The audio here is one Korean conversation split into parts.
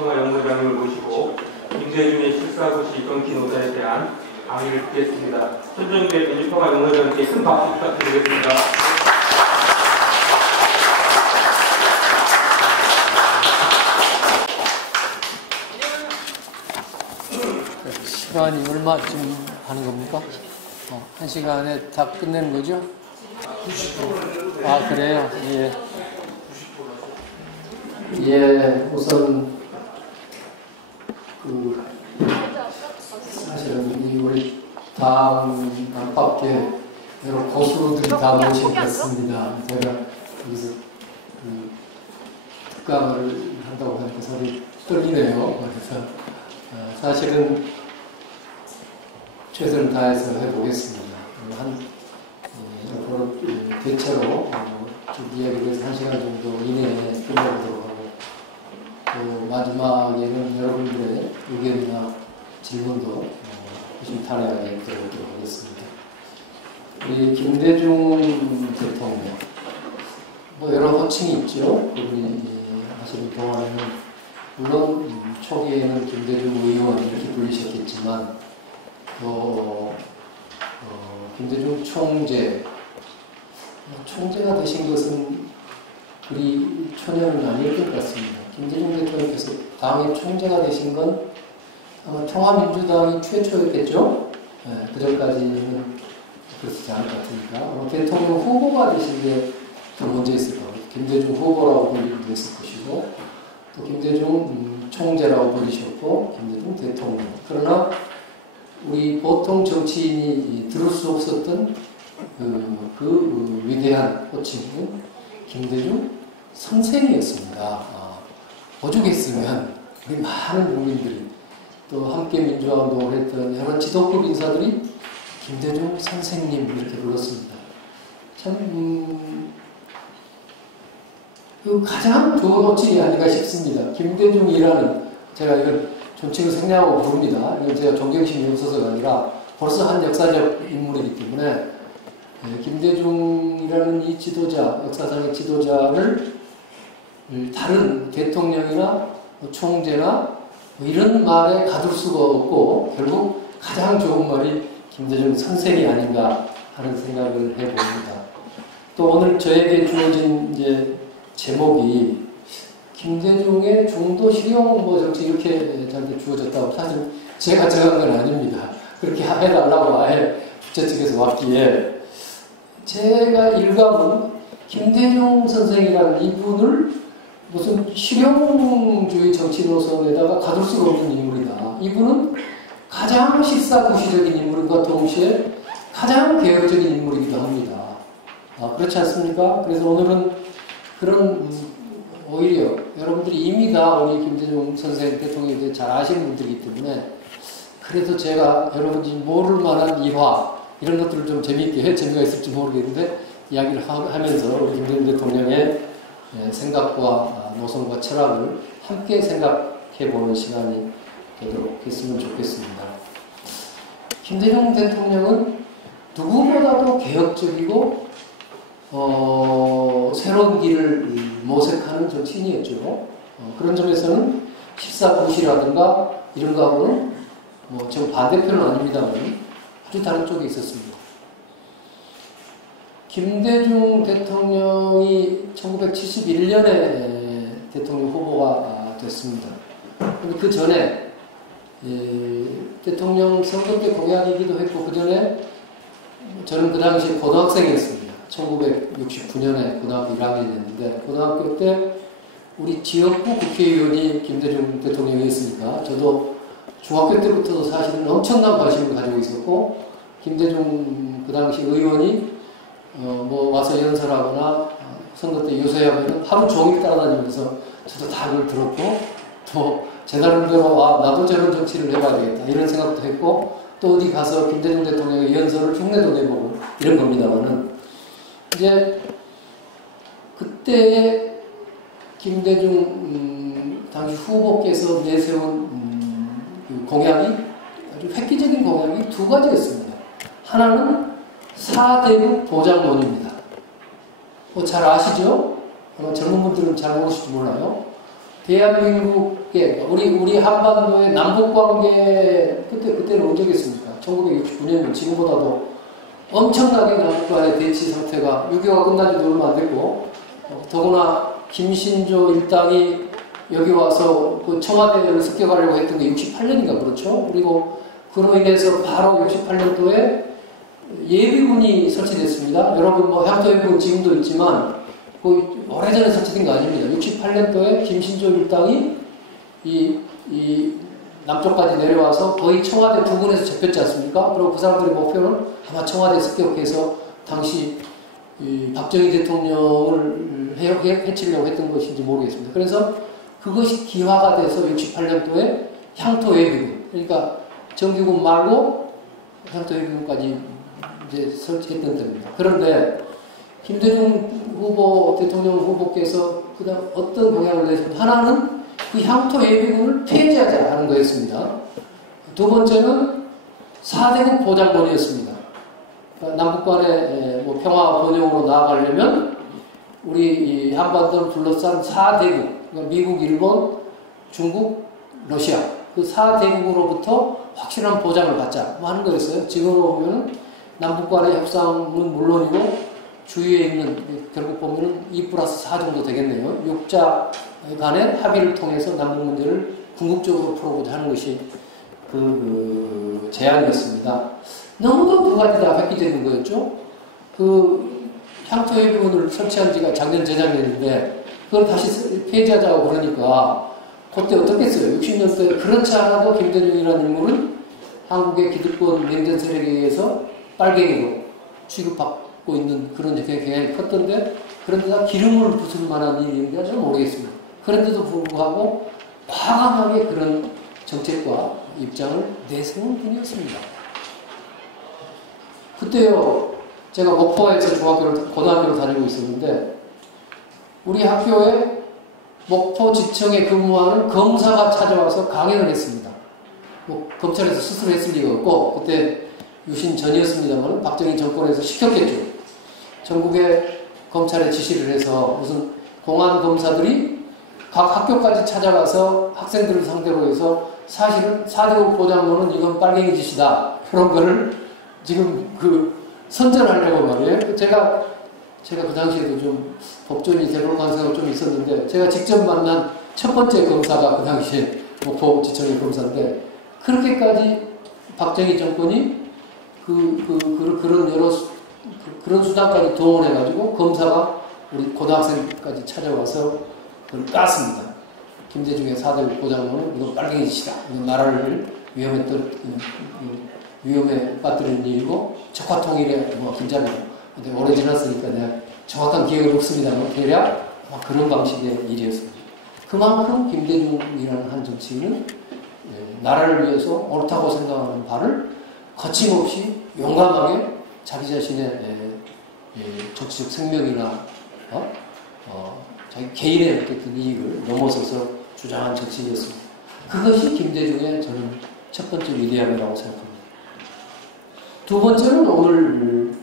민주평화연구장님을 모시고 김대중의 실사고시 동기 노선에 대한 강의를 듣겠습니다. 손정배 민주평화연구장님께 큰 박수 부탁드리겠습니다. 시간이 얼마쯤 하는 겁니까? 1시간에 다 끝내는 거죠? 아, 그래요? 예. 예, 우선, 사실은 우리 다음 안팎에 여러 고수들이 다 모시겠습니다. 제가 여기서 특강을 한다고 하니까 상당히 떨리네요. 그래서 사실은 최선을 다해서 해보겠습니다. 대체로 이야기를 해서 1시간 정도 이내에 끝내보도록 하고 또 마지막에는 여러분들의 의견이나 질문도 조금 탄핵하게 들어보도록 하겠습니다. 우리 김대중 대통령 여러 호칭이 있죠. 그분이 하시는 동안에는 물론 초기에는 김대중 의원 이렇게 불리셨겠지만 또 김대중 총재가 되신 것은 우리 초년은 아닐 것 같습니다. 김대중 대통령께서 당의 총재가 되신 건 아마 통합민주당이 최초였겠죠? 네, 그전까지는 그렇지 않을 것 같으니까 대통령 후보가 되신 게 더 먼저 있을 거고 김대중 후보라고 불리기도 했을 것이고 또 김대중 총재라고 불리셨고 김대중 대통령. 그러나 우리 보통 정치인이 들을 수 없었던 그 위대한 호칭은 김대중 선생이었습니다. 오죽했으면 우리 많은 국민들이 또 함께 민주화운동을 했던 여러 지도급 인사들이 김대중 선생님 이렇게 불렀습니다. 참 가장 좋은 호칭이 아닌가 싶습니다. 김대중이라는 제가 이건 존칭을 생략하고 부릅니다. 이건 제가 존경심이 없어서가 아니라 벌써 한 역사적 인물이기 때문에 김대중이라는 이 지도자, 역사상의 지도자를 다른 대통령이나 총재나 이런 말에 가둘 수가 없고 결국 가장 좋은 말이 김대중 선생이 아닌가 하는 생각을 해봅니다. 또 오늘 저에게 주어진 이제 제목이 김대중의 중도 실용 정치 이렇게 저한테 주어졌다고 사실 제가 정한 건 아닙니다. 그렇게 해달라고 아예 주최 측에서 왔기에 제가 일감은 김대중 선생이라는 이분을 무슨 실용주의 정치 노선에다가 가둘 수가 없는 인물이다. 이분은 가장 실사구시적인 인물과 동시에 가장 개혁적인 인물이기도 합니다. 그렇지 않습니까? 그래서 오늘은 그런 오히려 여러분들이 이미 다 우리 김대중 선생 대통령에 대해 잘 아시는 분들이기 때문에 그래도 제가 여러분들이 모를 만한 일화 이런 것들을 좀 재미있게 재미가 있을지 모르겠는데 이야기를 하면서 우리 김대중 대통령의 생각과 노선과 철학을 함께 생각해보는 시간이 되도록 했으면 좋겠습니다. 김대중 대통령은 누구보다도 개혁적이고 새로운 길을 모색하는 정치인이었죠. 그런 점에서는 실사구시라든가 이런 거하고는 좀 반대편은 아닙니다만 아주 다른 쪽에 있었습니다. 김대중 대통령이 1971년에 대통령 후보가 됐습니다. 그 전에 대통령 선거 때 공약이기도 했고 그 전에 저는 그 당시에 고등학생이었습니다. 1969년에 고등학교 1학년이었는데 고등학교 때 우리 지역구 국회의원이 김대중 대통령이었으니까 저도 중학교 때부터도 사실은 엄청난 관심을 가지고 있었고 김대중 그 당시 의원이 와서 연설하거나 선거 때 유세하면 하루 종일 따라다니면서 저도 다 그걸 들었고 또 제 나름대로 나도 저런 정치를 해봐야 되겠다 이런 생각도 했고 또 어디 가서 김대중 대통령의 연설을 흉내도 내보고 이런 겁니다만은 이제 그때 김대중 당시 후보께서 내세운 그 공약이 아주 획기적인 공약이 두 가지였습니다. 하나는 4대국 보장론입니다. 잘 아시죠? 아마 젊은 분들은 잘 모르실지 몰라요. 대한민국의 우리 한반도의 남북 관계 그때는 언제겠습니까? 1969년이면 지금보다도 엄청나게 남북 간의 대치 상태가 6.25가 끝난 지도 얼마 안 됐고 더구나 김신조 일당이 여기 와서 그 청와대를 습격하려고 했던 게 68년인가 그렇죠? 그리고 그로 인해서 바로 68년도에 예비군이 설치됐습니다. 여러분 뭐 향토 예비군 지금도 있지만 그 오래전에 설치된 거 아닙니다. 68년도에 김신조 일당이 이 남쪽까지 내려와서 거의 청와대 부근에서 잡혔지 않습니까? 그리고 그 사람들의 목표는 아마 청와대 습격해서 당시 이 박정희 대통령을 해치려고 했던 것인지 모르겠습니다. 그래서 그것이 기화가 돼서 68년도에 향토 예비군, 그러니까 정규군 말고 향토 예비군까지 이제 설치했던 때입니다. 그런데 김대중 후보, 대통령 후보께서 그다음 어떤 방향을 내셨냐면 하나는 그 향토 예비군을 폐지하자 하는 거였습니다. 두 번째는 4대국 보장권이었습니다. 그러니까 남북 간의 뭐 평화 번영으로 나아가려면 우리 이 한반도를 둘러싼 4대국, 그러니까 미국, 일본, 중국, 러시아 그 4대국으로부터 확실한 보장을 받자 하는 거였어요. 지금으로 보면 남북 간의 협상은 물론이고 주위에 있는 결국 보면은 2+4 정도 되겠네요. 6자 간의 합의를 통해서 남북 문제를 궁극적으로 풀어보자 하는 것이 그 제안이었습니다. 너무도 두 가지 다 획기적인 거였죠. 그 향토 예비군을 설치한 지가 작년 재작년인데 그걸 다시 폐지하자고 그러니까 그때 어떻겠어요? 60년대에 그렇지 않아도 김대중이라는 인물은 한국의 기득권 냉전 세력에 의해서 빨갱이로 취급받고 있는 그런 경향이 컸던데 그런데다 기름을 부술 만한 일인가 저는 모르겠습니다. 그런데도 불구하고 과감하게 그런 정책과 입장을 내세운 분이었습니다. 그때요, 제가 목포에서 고등학교를 다니고 있었는데 우리 학교에 목포지청에 근무하는 검사가 찾아와서 강연을 했습니다. 뭐 검찰에서 스스로 했을 리가 없고 그때 유신 전이었습니다만 박정희 정권에서 시켰겠죠. 전국의 검찰에 지시를 해서 무슨 공안 검사들이 각 학교까지 찾아가서 학생들을 상대로 해서 사실은 4대국 보장론은 이건 빨갱이 짓이다. 그런 거를 지금 선전하려고 말이에요. 제가 그 당시에도 좀 법조인이 될 가능성이 좀 있었는데 제가 직접 만난 첫 번째 검사가 그 당시에 목포지청의 검사인데 그렇게까지 박정희 정권이 그런 여러 그런 수단까지 동원해가지고 검사가 우리 고등학생까지 찾아와서 그걸 깠습니다. 김대중의 4대국 보장론은 이건 빨갱이 짓이다. 이건 나라를 위험에 빠뜨리는 일이고 적화통일에 뭐 긴장이고 근데 오래 지났으니까 내가 정확한 기억은 없습니다만 대략 그런 방식의 일이었습니다. 그만큼 김대중이라는 한 정치인은 나라를 위해서 옳다고 생각하는 바를 거침없이 용감하게 자기 자신의 정치적 생명이나 자기 개인의 어떤 이익을 넘어서서 주장한 정치인이었습니다. 그것이 김대중의 저는 첫 번째 위대함이라고 생각합니다. 두 번째는 오늘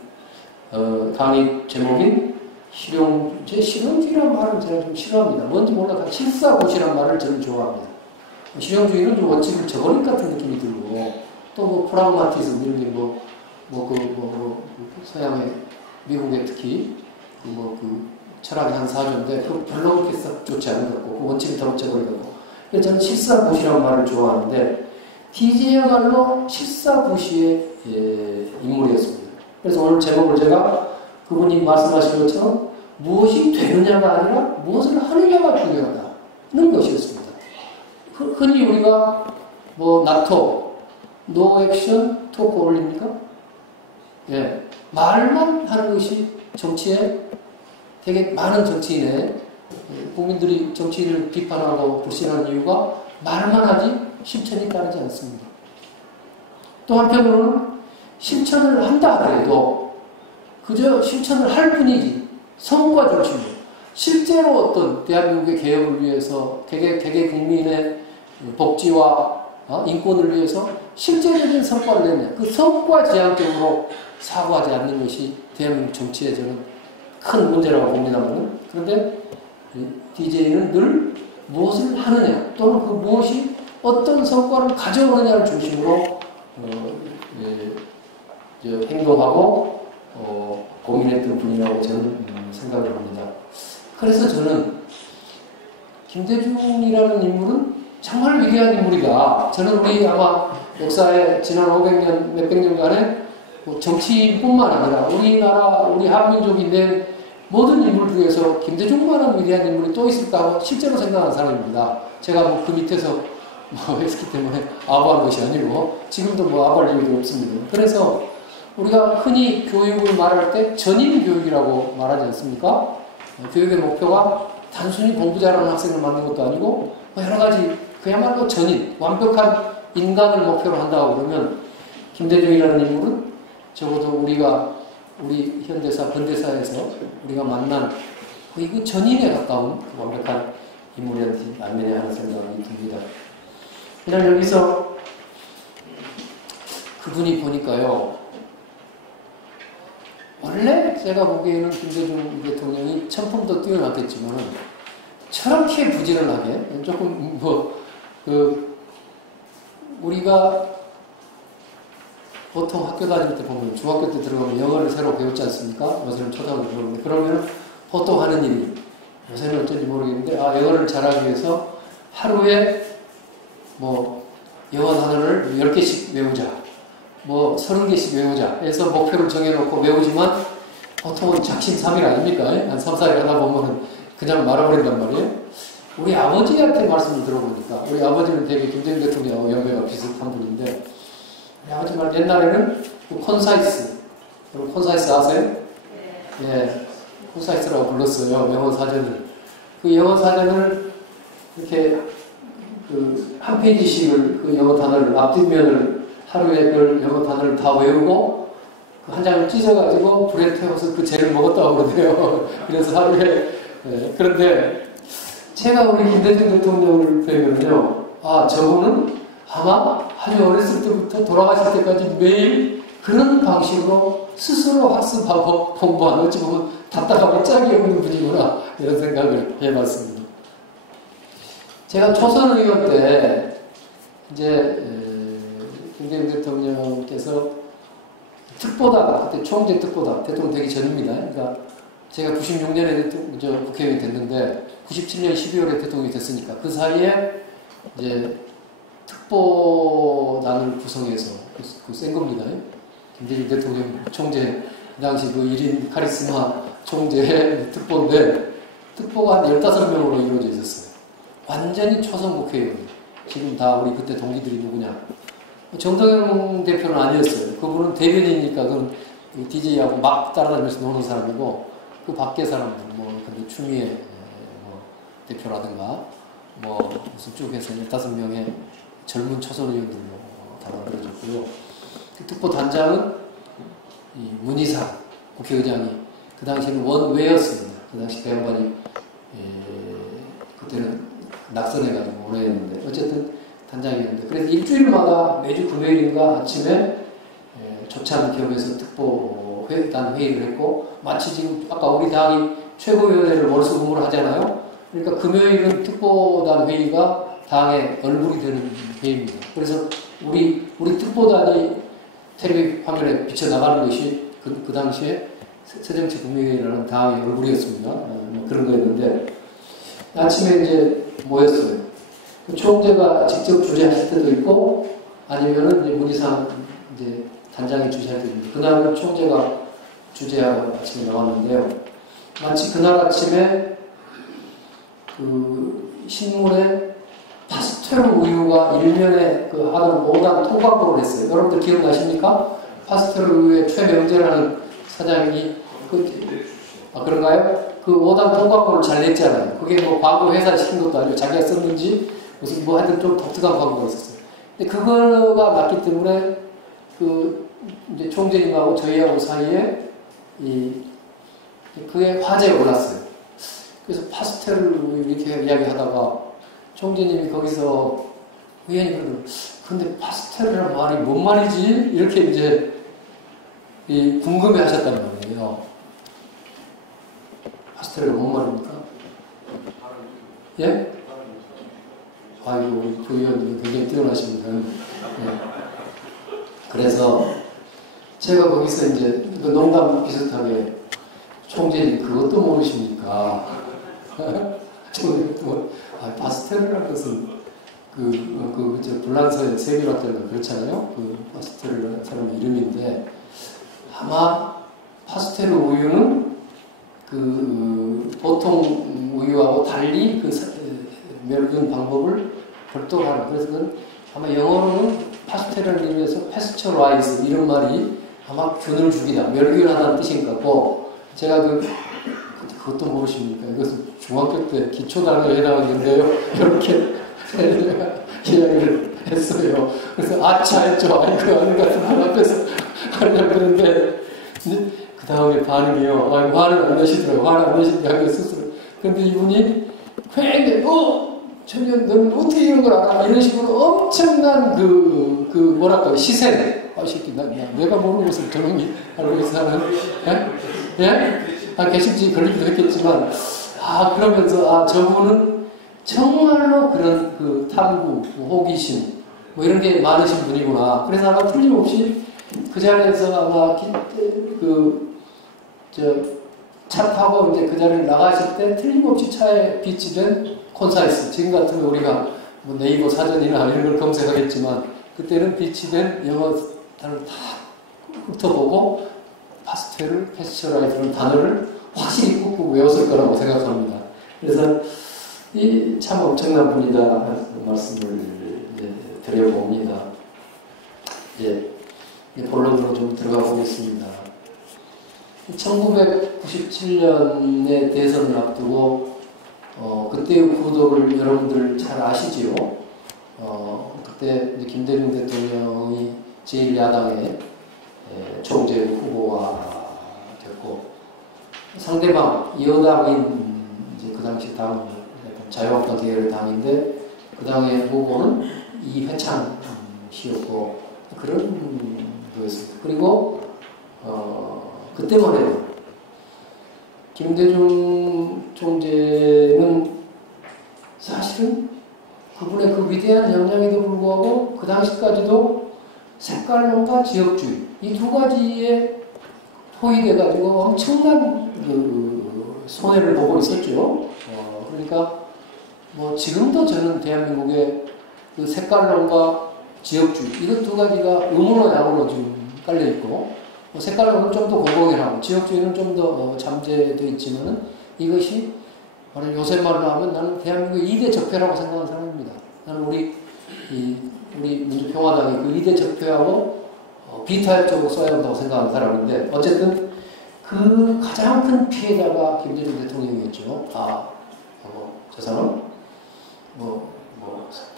강의 제목인 실용주의라는 말은 제가 좀 싫어합니다. 뭔지 몰라 실사고시라는 말을 저는 좋아합니다. 실용주의는 좀 원칙을 저버린 같은 느낌이 들고 또 뭐 프라그마티즘 이런 게 서양의 미국의 특히 철학의 한 사조인데 그 별로 그렇게 좋지 않은 것 같고 그 원칙을 더럽혀버린 것 같고 그래서 저는 실사고시라는 말을 좋아하는데 DJ야말로 실사고시의 인물이었습니다. 그래서 오늘 제목을 제가 그분이 말씀하신 것처럼 무엇이 되느냐가 아니라 무엇을 하느냐가 중요하다는 것이었습니다. 흔히 우리가 나토, 노 액션, 토크 올립니까? 예. 말만 하는 것이 정치에 되게 많은 정치인의 국민들이 정치인을 비판하고 불신하는 이유가 말만 하지 실천이 따르지 않습니다. 또 한편으로는 실천을 한다 하더라도 그저 실천을 할 뿐이지 성과 중심으로 실제로 어떤 대한민국의 개혁을 위해서 개개 국민의 복지와 인권을 위해서 실제적인 성과를 내냐 그 성과 지향적으로 사고하지 않는 것이 대한민국 정치에 저는 큰 문제라고 봅니다만 그런데 DJ는 늘 무엇을 하느냐 또는 그 무엇이 어떤 성과를 가져오느냐를 중심으로 행동하고 고민했던 분이라고 저는 생각을 합니다. 그래서 저는 김대중이라는 인물은 정말 위대한 인물이다. 저는 우리 아마 역사의 지난 500년, 몇백 년간의 정치뿐만 아니라 우리나라, 우리 한민족이 낸 모든 인물 중에서 김대중만한 위대한 인물이 또 있을까 하고 실제로 생각하는 사람입니다. 제가 그 밑에서 했기 때문에 아부한 것이 아니고 지금도 아부할 이유도 없습니다. 그래서 우리가 흔히 교육을 말할 때 전인 교육이라고 말하지 않습니까? 교육의 목표가 단순히 공부 잘하는 학생을 만드는 것도 아니고 여러 가지 그야말로 전인, 완벽한 인간을 목표로 한다고 그러면 김대중이라는 인물은 적어도 우리 현대사, 근대사에서 우리가 만난 거의 그 전인에 가까운 그 완벽한 인물이었지 않느냐 하는 생각이 듭니다. 그냥 여기서 그분이 보니까요, 원래 제가 보기에는 김대중 대통령이 천품도 뛰어났겠지만 저렇게 부지런하게 조금 우리가 보통 학교 다닐 때 보면 중학교 때 들어가면 영어를 새로 배웠지 않습니까? 요새는 초등학교 배우는데 그러면 보통 하는 일이 요새는 어쩐지 모르겠는데 영어를 잘하기 위해서 하루에 영어 단어를 10개씩 외우자 30개씩 외우자 해서 목표를 정해놓고 외우지만 보통은 작심삼일 아닙니까? 한 3, 4일 하다 보면 그냥 말아버린단 말이에요. 우리 아버지한테 말씀을 들어보니까 우리 아버지는 되게 김대중 대통령하고 연배가 비슷한 분인데 우리 아버지 말 옛날에는 콘사이스 여러분 콘사이스 아세요? 예, 콘사이스라고 불렀어요. 영어 사전을. 그 영어 사전을 이렇게 한 페이지씩을 그 영어 단어를 앞뒷면을 하루에 그 영어 단어를 다 외우고 한 장을 찢어가지고 불에 태워서 그 젤을 먹었다고 그러네요. 그래서 하루에 그런데 제가 우리 김대중 대통령을 뵈면요, 저분은 아마 아주 어렸을 때부터 돌아가실 때까지 매일 그런 방식으로 스스로 학습하고 공부하는 어찌 보면 답답하고 짝이 없는 분이구나 이런 생각을 해봤습니다. 제가 초선 의원 때 이제 김대중 대통령께서 특보다 그때 총재 특보다 대통령 되기 전입니다. 그러니까 제가 96년에 국회의원이 됐는데 97년 12월에 대통령이 됐으니까 그 사이에 이제 특보단을 구성해서 센 겁니다. 김대중 대통령 총재 그 당시 그 1인 카리스마 총재 특보인데 특보가 한 15명으로 이루어져 있었어요. 완전히 초선 국회의원. 지금 다 우리 그때 동기들이 누구냐. 정동영 대표는 아니었어요. 그분은 대변인이니까 그건 DJ하고 막 따라다니면서 노는 사람이고 그 밖에 사람들 근데 추미애 대표라든가 무슨 쪽에서 15명의 젊은 초선 의원들로 다 만들어졌고요. 그 특보 단장은 이 문희상 국회의장이 그 당시에는 원외였습니다. 그 당시 그 양반이 그때는 낙선해가지고 오래 했는데 어쨌든 단장이었는데 그래서 일주일마다 매주 금요일인가 아침에 조찬 겸해서 특보단 회의를 했고 마치 지금 아까 우리 당이 최고위원회를 월수 근무를 하잖아요. 그러니까 금요일은 특보단 회의가 당의 얼굴이 되는 회의입니다. 그래서 우리 특보단이 텔레비 화면에 비쳐나가는 것이 그 당시에 새정치국민회의라는 당의 얼굴이었습니다. 그런 거였는데 아침에 이제 모였어요. 총재가 직접 주재할 때도 있고 아니면은 이제 문희상 이제 단장이 주재할 때도 있고 그날은 총재가 주재하고 아침에 나왔는데요. 마치 그날 아침에 그 신문에 파스텔 우유가 일면에 그 하던 5단 통광고를 했어요. 여러분들 기억나십니까? 파스텔 우유의 최명재라는 사장이 그런가요? 그 5단 통광고를 잘 냈잖아요. 그게 광고 회사 시킨 것도 아니고 자기가 썼는지 무슨 하여튼 좀 독특한 광고가 있었어요. 근데 그거가 맞기 때문에 이제 총재님하고 저희하고 사이에 그게 화제가 올랐어요. 그래서 파스텔을 이렇게 이야기하다가 총재님이 거기서 의원님 근데 파스텔이라는 말이 뭔 말이지? 이렇게 이제 궁금해 하셨단 말이에요. 파스텔이 뭔 말입니까? 예? 아이고, 우리 부위원님 굉장히 뛰어나십니다. 네. 그래서 제가 거기서 이제 농담 비슷하게 총재님 그것도 모르십니까? 파스텔이라는 것은 불란서의 세비라떼가 그렇잖아요. 그 파스텔이라는 사람 이름인데 아마 파스텔 우유는 보통 우유하고 달리 멸균 방법을 별도로 하는. 그래서 아마 영어로는 파스텔을 의미해서 패스처라이즈 이런 말이 아마 균을 죽이다, 멸균하다는 뜻인 것 같고, 제가 그것도 모르십니까? 이것은 중학교 때 기초단어에 해당하는데요. 이렇게 이야기를 했어요. 그래서 아차 했죠. 아이고 하는 같은 말 앞에서 하려고 그러는데 그 다음에 반응이요. 화를 안 내시더라고요. 화를 안 내시더라고요. 스스로. 근데 이분이 굉장히 전혀 너는 어떻게 이런 걸 알아? 이런 식으로 엄청난 뭐랄까 시세. 이 새끼 내가 모르는 것을 저놈이 알고 있어. 예? 개심증이 걸리기도 했겠지만 그러면서 저분은 정말로 그런 탐구, 호기심 이런 게 많으신 분이구나. 그래서 아마 틀림없이 그 자리에서 아마 차 타고 이제 그 자리를 나가실 때 틀림없이 차에 비치된 콘사이스. 지금 같으면 우리가 네이버 사전이나 이런 걸 검색하겠지만 그때는 비치된 영어 단어를 다 훑어보고 파스텔을 패스처라이즈라는 단어를 확실히 꾹꾹 외웠을 거라고 생각합니다. 그래서 이 참 엄청난 분이다 말씀을 드려봅니다. 이제 본론으로 좀 들어가 보겠습니다. 1997년에 대선을 앞두고 그때의 구도를 여러분들 잘 아시지요? 그때 이제 김대중 대통령이 제1야당의 총재 후보가 됐고 상대방 여당인 이제 그 당시 당 자유한국당 계열의 당인데 그 당의 후보는 이회창 씨였고 그런 거였습니다. 그리고 그때만 해도 김대중 총재는 사실은 그분의 그 위대한 역량에도 불구하고 그 당시까지도 색깔론과 지역주의 이 두 가지에 포위돼가지고 엄청난 손해를 보고 있었죠. 그러니까 지금도 저는 대한민국의 그 색깔론과 지역주의 이것 두 가지가 음으로 양으로 지금 깔려 있고 색깔론은 좀 더 공공연하게 하고 지역주의는 좀 더 잠재되어 있지만은 이것이 바로 요새 말로 하면 나는 대한민국의 2대 적폐라고 생각하는 사람입니다. 나는 우리 민주평화당이 그 2대 적폐하고 비타협적으로 써야 한다고 생각하는 사람인데 어쨌든 그 가장 큰 피해자가 김대중 대통령이었죠. 저 사람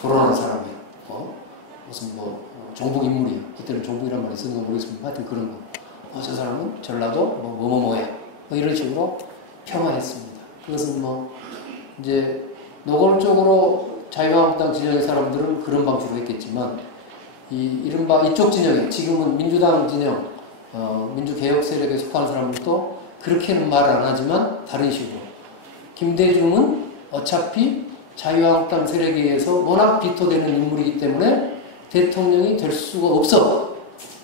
불안한 사람이야. 무슨 종북 인물이야. 그때는 종북이란 말이 쓰는 거 모르겠습니다. 하여튼 그런 거. 저 사람은 전라도 뭐뭐뭐야. 이런 식으로 폄하했습니다. 그것은 이제 노골적으로 자유한국당 진영의 사람들은 그런 방식으로 했겠지만 이른바 이쪽 진영에 지금은 민주당 진영 민주개혁 세력에 속하는 사람들도 그렇게는 말을 안 하지만 다른 식으로 김대중은 어차피 자유한국당 세력에 의해서 워낙 비토되는 인물이기 때문에 대통령이 될 수가 없어.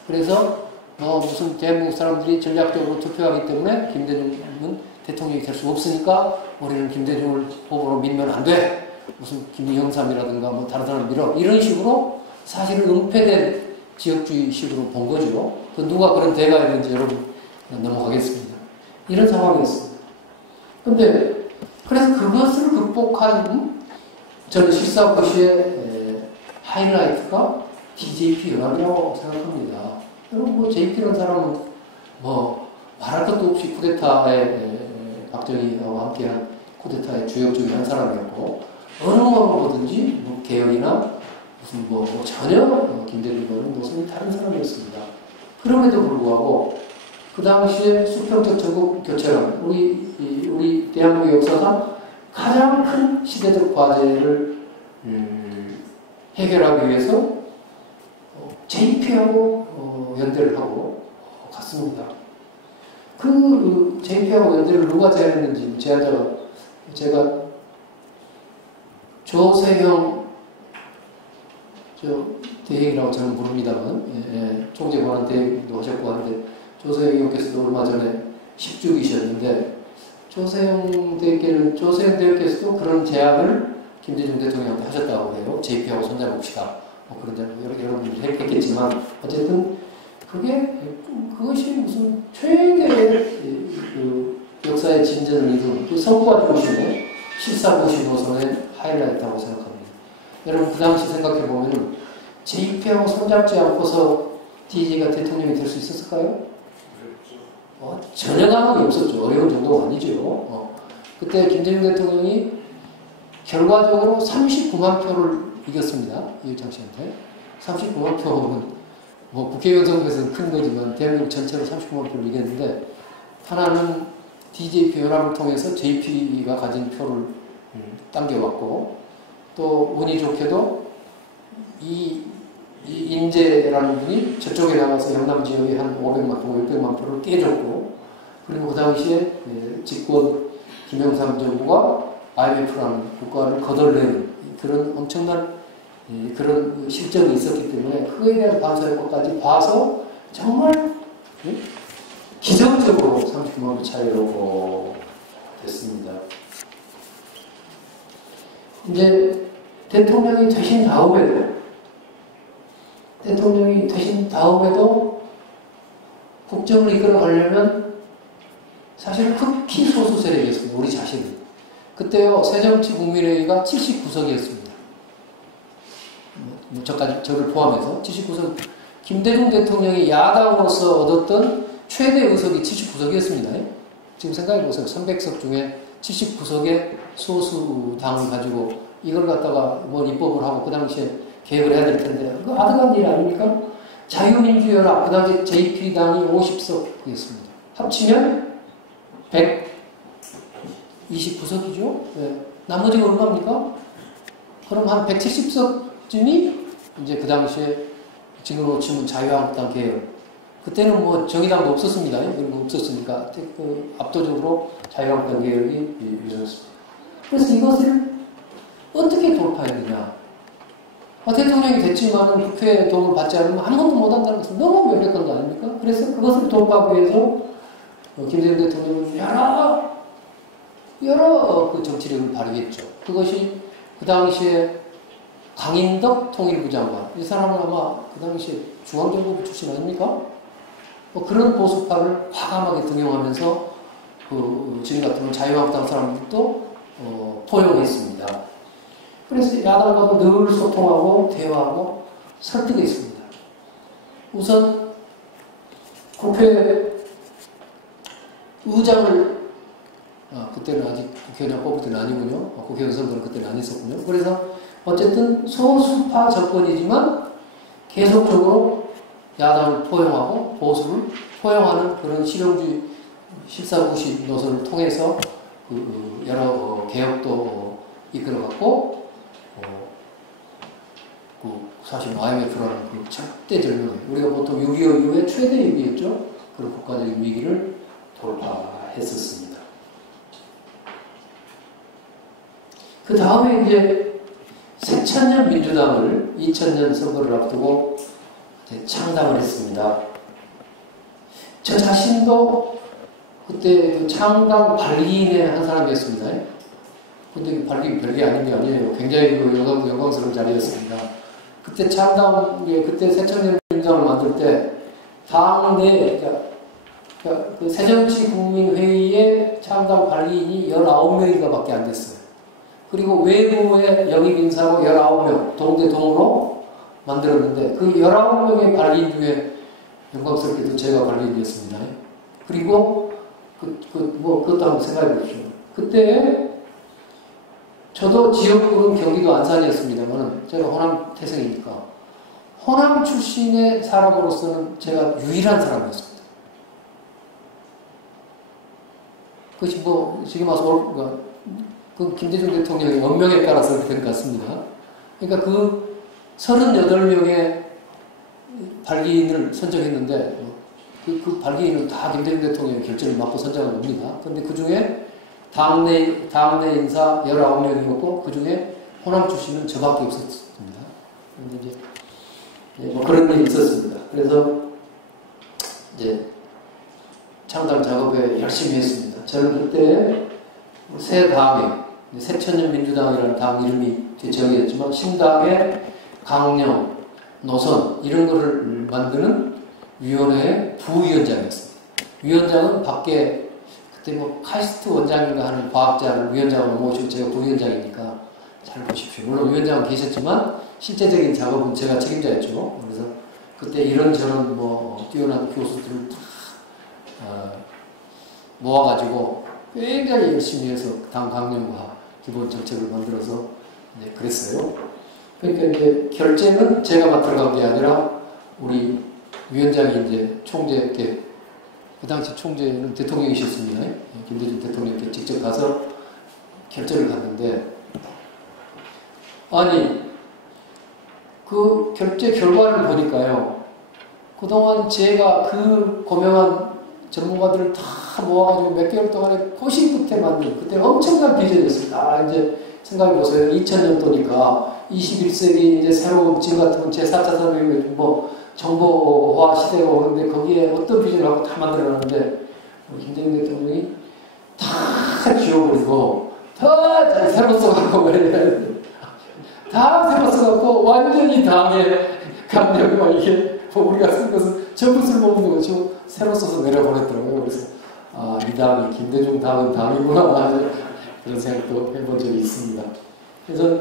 그래서 무슨 대한민국 사람들이 전략적으로 투표하기 때문에 김대중은 대통령이 될 수 없으니까 우리는 김대중을 후보로 밀면 안 돼. 무슨 김영삼이라든가 다른 사람 밀어. 이런 식으로 사실은 은폐된 지역주의 식으로 본 거죠. 누가 그런 대가 있는지 여러분 넘어가겠습니다. 이런 상황이었습니다. 근데 그래서 그것을 극복한 저는 실사고시의 하이라이트가 DJP 연합이라고 생각합니다. 여러분 JP라는 사람은 말할 것도 없이 쿠데타에 박정희와 함께한 쿠데타의 주역 중에 한 사람이었고 어느 거로 보든지 개혁이나 무슨 전혀 김대중과는 모습이 다른 사람이었습니다. 그럼에도 불구하고 그 당시에 수평적 전국 교체론 우리 대한민국 역사상 가장 큰 시대적 과제를 해결하기 위해서 JP하고 연대를 하고 갔습니다. 그 JP하고 연대를 누가 제안했는지 제가 조세형 대행이라고 저는 부릅니다만, 총재 권한 대행도 하셨고 하는데, 조세영 의원께서도 얼마 전에 10주기셨는데, 조세영 대행께서도 그런 제안을 김대중 대통령한테 하셨다고 해요. JP하고 손잡읍시다. 뭐 그런 제안 여러분들이 했겠지만, 어쨌든, 그것이 무슨 최대의 그 역사의 진전을 이룬 그 성과 중심의 실사고시 노선의 하이라이트라고 생각합니다. 여러분 그 당시 생각해보면 JP하고 손잡지 않고서 DJ가 대통령이 될 수 있었을까요? 전혀 가망이 없었죠. 어려운 정도가 아니죠. 그때 김대중 대통령이 결과적으로 39만 표를 이겼습니다. 이회창 씨한테. 39만 표는 뭐 국회의원 선거에서는 큰 거지만 대한민국 전체로 39만 표를 이겼는데 하나는 DJP 연합을 통해서 JP가 가진 표를 당겨왔고 또 운이 좋게도 이 인재라는 분이 저쪽에 나가서 영남 지역에 한 500만 표, 600만 표를 깨줬고 그리고 그 당시에 집권 김영삼 정부가 IMF라는 국가를 거덜내는 그런 엄청난 그런 실정이 있었기 때문에 그에 대한 반사 효과까지 봐서 정말 기적적으로 39만 표 차이로 됐습니다. 이제 대통령이 되신 다음에도 국정을 이끌어 가려면 사실 극히 소수 세력이었습니다. 우리 자신은. 그때요, 새정치국민회의가 79석이었습니다. 저를 포함해서 79석. 김대중 대통령이 야당으로서 얻었던 최대 의석이 79석이었습니다. 지금 생각해보세요. 300석 중에 79석의 소수 당을 가지고 이걸 갖다가 뭐 입법을 하고 그 당시에 개혁을 해야 될 텐데 그거 아득한 일 아닙니까? 자유민주연합 그 당시 JP당이 50석이었습니다. 합치면 129석이죠. 네. 나머지가 얼마입니까? 그럼 한 170석쯤이 이제 그 당시에 지금으로 치면 자유한국당 개혁. 그때는 뭐 정의당도 없었습니다. 그런 거 없었으니까 압도적으로 자유한국당 개혁이 이루어졌습니다. 그래서 이것을 어떻게 돌파했느냐. 대통령이 됐지만 국회의 도움을 받지 않으면 아무것도 못한다는 것은 너무 명백한 거 아닙니까? 그래서 그것을 돌파하기 위해서 김대중 대통령은 여러 그 정치력을 발휘했죠. 그것이 그 당시에 강인덕 통일부 장관. 이 사람은 아마 그 당시에 중앙정보부 출신 아닙니까? 그런 보수파를 과감하게 등용하면서 지금 같은 자유한국당 사람들도 포용했습니다. 그래서 야당과도 늘 소통하고 대화하고 설득했습니다. 우선 국회 의장을 그때는 아직 국회의장 뽑을 때는 아니군요. 국회의원 선거는 그때는 안 했었군요. 그래서 어쨌든 소수파 정권이지만 계속적으로 야당을 포용하고 보수를 포용하는 그런 실용주의 실사구시 노선을 통해서 여러 개혁도 이끌어갔고 사실 IMF라는 그 절대적인 우리가 보통 6.25 이후에 최대 위기였죠. 그런 국가적인 위기를 돌파했었습니다. 그 다음에 이제 새천년 민주당을 2000년 선거를 앞두고 창당을 했습니다. 저 자신도 그때 그 창당 발기인의 한 사람이었습니다. 근데 그 발기 별게 아닌 게 아니에요. 굉장히 영광스러운 자리였습니다. 그때 그때 새천년 민주당을 만들 때 당내 그 새정치국민회의의 창당 발기인이 19명인가 밖에 안 됐어요. 그리고 외부의 영입인사로 19명 동대동으로 만들었는데 그 19명의 발기인 중에 영광스럽게도 제가 발기인이었습니다. 그리고 그것도 한번 생각해 보십시오. 그때 저도 지역구는 경기도 안산이었습니다만 제가 호남 태생이니까 호남 출신의 사람으로서는 제가 유일한 사람이었습니다. 그것이 지금 와서 그 김대중 대통령의 원명에 따라서 된 것 같습니다. 그러니까 그 38명의 발기인을 선정했는데 그 발기인은 다 김대중 대통령의 결정을 맡고 선정한 겁니다. 그런데 그 중에 당내 인사 19명이었고 그 중에 호남 출신은 저밖에 없었습니다. 그런데 이제 뭐 그런 일이 있었습니다. 그래서 이제 창당 작업에 열심히 했습니다. 저는 그때 새 당에 새천년민주당이라는 당 이름이 정해졌지만 신당의 강령, 노선 이런 거를 만드는 위원회의 부위원장이었습니다. 위원장은 밖에 그때 뭐 카이스트 원장인가 하는 과학자를 위원장으로 모시고 제가 부위원장이니까 잘 보십시오. 물론 위원장은 계셨지만 실제적인 작업은 제가 책임자였죠. 그래서 그때 이런저런 뭐 뛰어난 교수들을 다 모아가지고 굉장히 열심히 해서 당 강령과 기본 정책을 만들어서 이제 그랬어요. 그러니까 이제 결재는 제가 맡아간 게 아니라 우리 위원장이 이제 총재께 그 당시 총재는 대통령이셨습니다. 김대중 대통령께 직접 가서 결재를 갔는데 아니 그 결재 결과를 보니까요. 그동안 제가 그 고명한 전문가들을 다 모아가지고 몇 개월 동안에 고심 끝에 만든 그때 엄청난 비전이었습니다. 아, 이제 생각해보세요. 2000년도니까 21세기 이제 새로운 지금 같은 제4차 산업혁명 뭐 정보화 시대가 오는데 거기에 어떤 비전을 갖고 다 만들어놨는데 김대중 대통령이 다 지워버리고 다 새로 써갖고 다 새로 써갖고 완전히 당의 감정과 이게 우리가 쓴 것은 전부 쓸모없는 것이고 새로 써서 내려보냈더라고요. 그래서 아, 이 당이 김대중 당은 당이구나 그런 생각도 해본 적이 있습니다. 그래서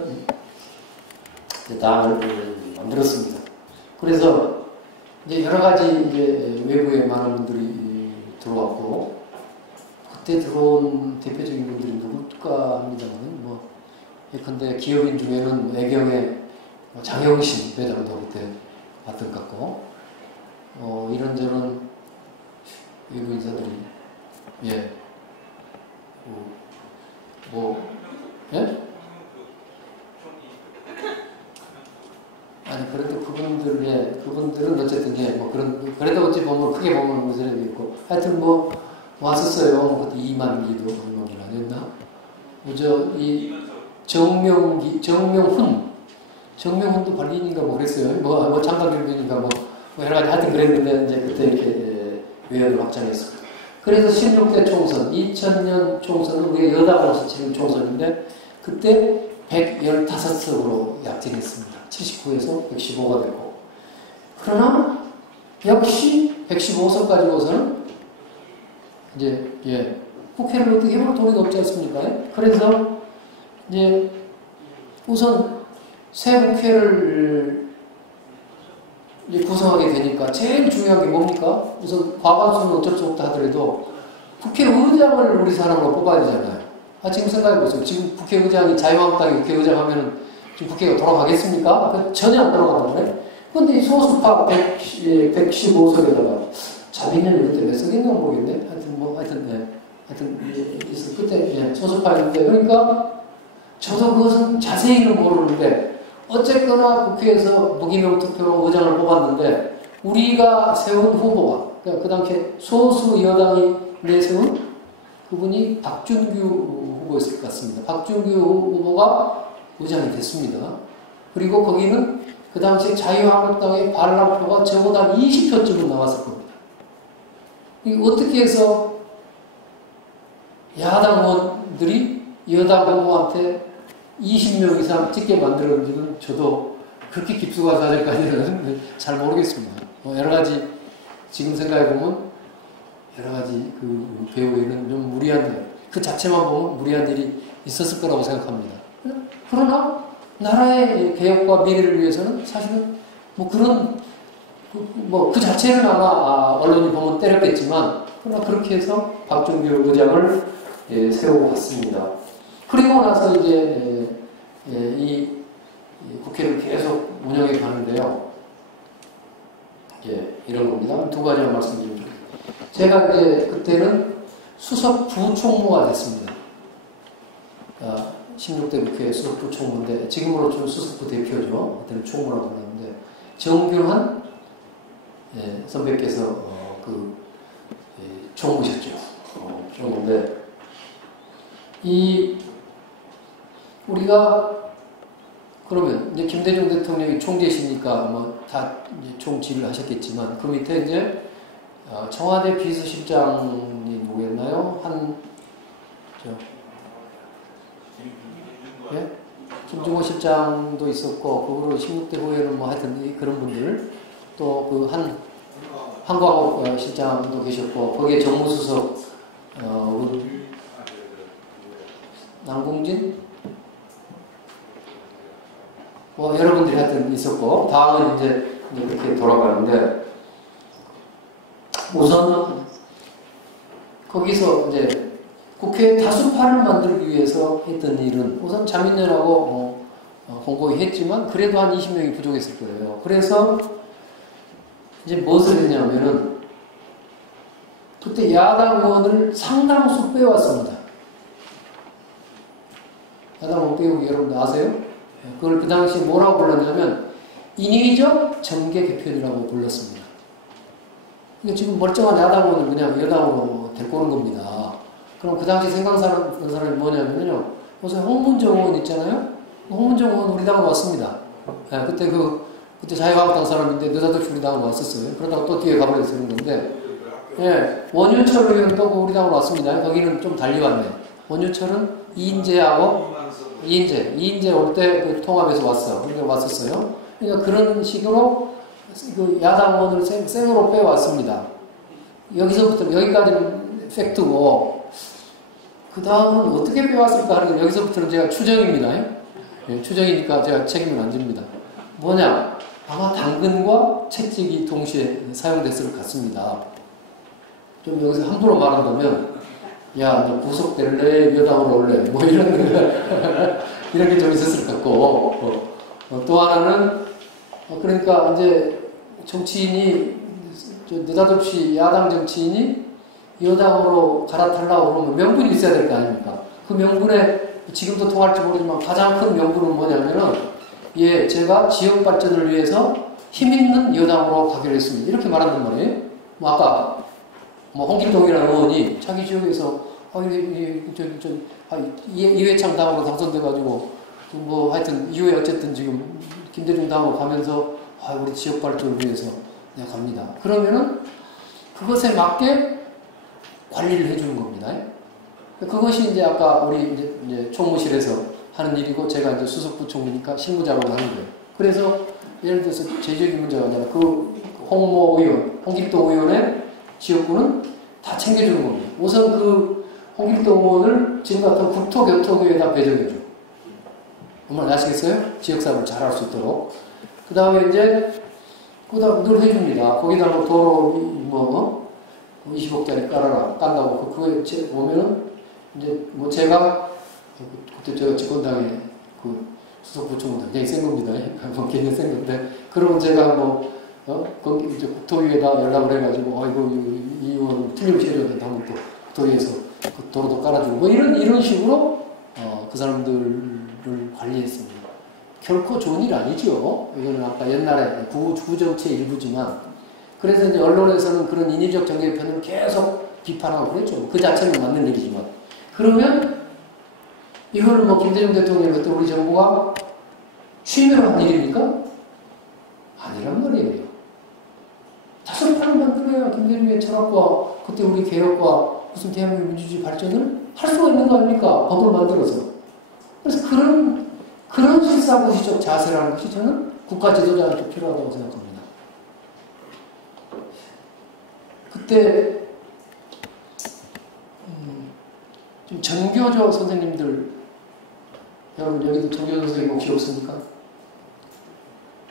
당을 만들었습니다. 그래서 이제 여러 가지 이제 외부에 많은 분들이 들어왔고 그때 들어온 대표적인 분들이 누굴까 합니다만 뭐 예컨대 기업인 중에는 애경의 장영신 회장도 그때 왔던 것 같고 이런저런 외부 인사들이 예 예? 아니 그래도 그분들은 어쨌든 뭐 그래도 어찌 보면 크게 보면 무슨 일이 있고 하여튼 뭐 왔었어요. 그때 이만기도 얼마나 됐나? 이 정명훈도 관리인인가 뭐 그랬어요. 뭐 장관님인가 뭐 여러 가지 하여튼 그랬는데 이제 그때 이렇게 외연을 확장했습니다. 그래서 16대 총선, 2000년 총선은 우리가 여당으로서 치른 총선인데 그때 115석으로 약진했습니다. 79에서 115가 되고 그러나 역시 115석 가지고서는 이제 국회를 어떻게 해볼 도리가 없지 않습니까? 그래서 이제 우선 새 국회를 이제 구성하게 되니까 제일 중요한 게 뭡니까? 우선 과반수는 어쩔 수 없다 하더라도 국회의장을 우리 사람으로 뽑아야 되잖아요. 지금 생각해보세요. 지금 국회의장이 자유한국당이 국회의장 하면은 지금 국회가 돌아가겠습니까? 전혀 안 돌아간단 말이에요. 그런데 이 소수파 115석에다가 자민련이 그때 몇 석인가 모르겠네. 하여튼 그때 소수파였는데 그러니까 저도 그것은 자세히는 모르는데 어쨌거나 국회에서 무기명 투표로 의장을 뽑았는데 우리가 세운 후보가 그러니까 그 당시에 소수 여당이 내세운 그분이 박준규 후보였을 것 같습니다. 박준규 후보가 의장이 됐습니다. 그리고 거기는 그 당시에 자유한국당의 반란표가 저보다 20표쯤은 나왔을 겁니다. 어떻게 해서 야당 의원들이 여당 후보한테 20명 이상 찍게 만들었는지는 저도 그렇게 깊숙한 사정까지는 잘 모르겠습니다. 여러 가지 지금 생각해보면 여러 가지 그 배우에는 좀 무리한 일, 그 자체만 보면 무리한 일이 있었을 거라고 생각합니다. 그러나 나라의 개혁과 미래를 위해서는 사실은 뭐 그런 그 자체는 아마 언론이 보면 때렸겠지만 그러나 그렇게 해서 박준규 의장을 세우고 갔습니다. 그리고 나서 이제 이 국회를 계속 운영해 가는데요. 이런 겁니다. 두 가지만 말씀드립니다. 제가 이제 그때는 수석 부총무가 됐습니다. 16대 국회 수석 부총무인데 지금으로서는 수석부 대표죠. 그때는 총무라고 불렀는데 정균환 선배께서 총무셨죠. 총무인데 우리가 그러면 이제 김대중 대통령이 총재시니까 뭐 다 총지휘를 하셨겠지만 그 밑에 이제 청와대 비서실장이 누구였나요? 예? 김중호 실장도 있었고 그거로 16대 후에는 뭐 하여튼 그런 분들 또 그 한광옥 실장도 계셨고 거기에 정무수석 남궁진 뭐 여러분들이 하여튼 있었고 다음은 이제 그렇게 돌아가는데 우선 거기서 이제 국회 다수파를 만들기 위해서 했던 일은 우선 자민련하고 공고히 했지만 그래도 한 20명이 부족했을 거예요. 그래서 이제 무엇을 했냐면은 그때 야당 의원을 상당수 빼왔습니다. 야당 의원 빼오기 여러분들 아세요? 그걸 그 당시 뭐라고 불렀냐면 인위적 정계 개편이라고 불렀습니다. 그러니까 지금 멀쩡한 야당 의원을 그냥 여당으로 데리고 오는 겁니다. 그럼 그 당시 생각하는 사람이 뭐냐면요. 요새 홍문정 의원 있잖아요. 홍문정 의원 우리 당으로 왔습니다. 네, 그때 자유한국당 사람인데 느닷없이 우리 당으로 왔었어요. 그러다가 또 뒤에 가버려서 그런 건데, 예, 원유철 의원도 우리 당으로 왔습니다. 거기는 좀 달리 왔네. 원유철은 이인재하고 이인재 올 때 그 통합에서 왔어. 그러니까 왔었어요. 그러니까 그런 식으로 그 야당 의원을 생으로 빼왔습니다. 여기서부터 여기까지는 팩트고, 그 다음은 어떻게 빼왔을까 하는 건 여기서부터는 제가 추정입니다. 예, 추정이니까 제가 책임을 안 집니다. 뭐냐? 아마 당근과 채찍이 동시에 사용됐을 것 같습니다. 좀 여기서 함부로 말한다면, 야, 너 구속될래? 여당으로 올래? 뭐 이런 게 좀 있었을 것 같고, 또 하나는, 그러니까 이제 정치인이, 느닷없이 야당 정치인이 여당으로 갈아타려고 그러면 명분이 있어야 될 거 아닙니까? 그 명분에 지금도 통할지 모르지만 가장 큰 명분은 뭐냐면은, 예, 제가 지역 발전을 위해서 힘 있는 여당으로 가기로 했습니다. 이렇게 말한단 말이에요. 뭐 아까 홍길동이라는 의원이 자기 지역에서 이회창 당으로 당선돼가지고 뭐 하여튼 이후에 어쨌든 지금 김대중 당으로 가면서 우리 지역 발전을 위해서 내가 갑니다. 그러면은 그것에 맞게 관리를 해주는 겁니다. 그것이 이제 아까 우리 이제 총무실에서 하는 일이고 제가 이제 수석부총리니까 실무자로 하는 거예요. 그래서 예를 들어서 제적인 문제가 아니라 그 홍모 의원, 홍길동 의원의 지역구는 다 챙겨주는 겁니다. 우선 그 홍길동 의원을 지금 같은 국토교토부에다 배정해줘. 정말 아시겠어요? 지역사업을 잘할 수 있도록. 그 다음에 이제 그다음 늘 해줍니다. 거기다 뭐 도로 20억짜리 깔아라. 깐다고 그거에 보면은 이제 뭐 제가 그때 제가 집권당의 그 수석부총장 굉장히 센 겁니다. 굉장히 센 건데 그러면 제가 거기 이제 국토위에다 연락을 해가지고 이거 이 의원 틀림없이 해줘야 된다 하면 또 국토위에서 그 도로도 깔아주고 뭐 이런 식으로 그 사람들을 관리했습니다. 결코 좋은 일 아니죠. 이거는 아까 옛날에 구정치의 일부지만 그래서 이제 언론에서는 그런 인위적 정계편을 계속 비판하고 그랬죠. 그 자체는 맞는 일이지만 그러면 이거는 김대중 대통령 그때 우리 정부가 취미로 한 일입니까? 아니란 말이에요. 다수파를 만들어야 김대중의 철학과 그때 우리 개혁과 무슨 대한민국 민주주의 발전을 할 수가 있는 거 아닙니까? 법을 만들어서. 그래서 그런 실사고시적 자세라는 것이 저는 국가 지도자한테 필요하다고 생각합니다. 그때 좀 전교조 선생님들 여러분 여기도 전교조 선생님 혹시 없습니까?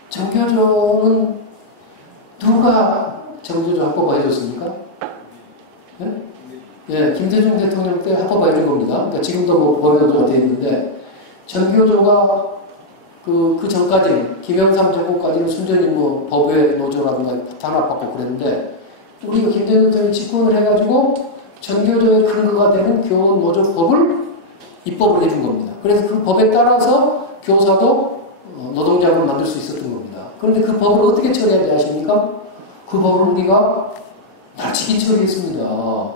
전교조는 누가 전교조 합법화 해줬습니까? 네? 예, 김대중 대통령 때 합법화 해준 겁니다. 그러니까 지금도 법에도 되어 있는데 전교조가 그 전까지 김영삼 정부까지는 순전히 법의 노조라든가 탄압받고 그랬는데 우리가 김대중 대통령이 집권을 해가지고 전교조의 근거가 되는 교원 노조법을 입법을 해준 겁니다. 그래서 그 법에 따라서 교사도 노동자금을 만들 수 있었던 겁니다. 그런데 그 법을 어떻게 처리하지 아십니까? 그 법을 우리가 날치기 처리했습니다.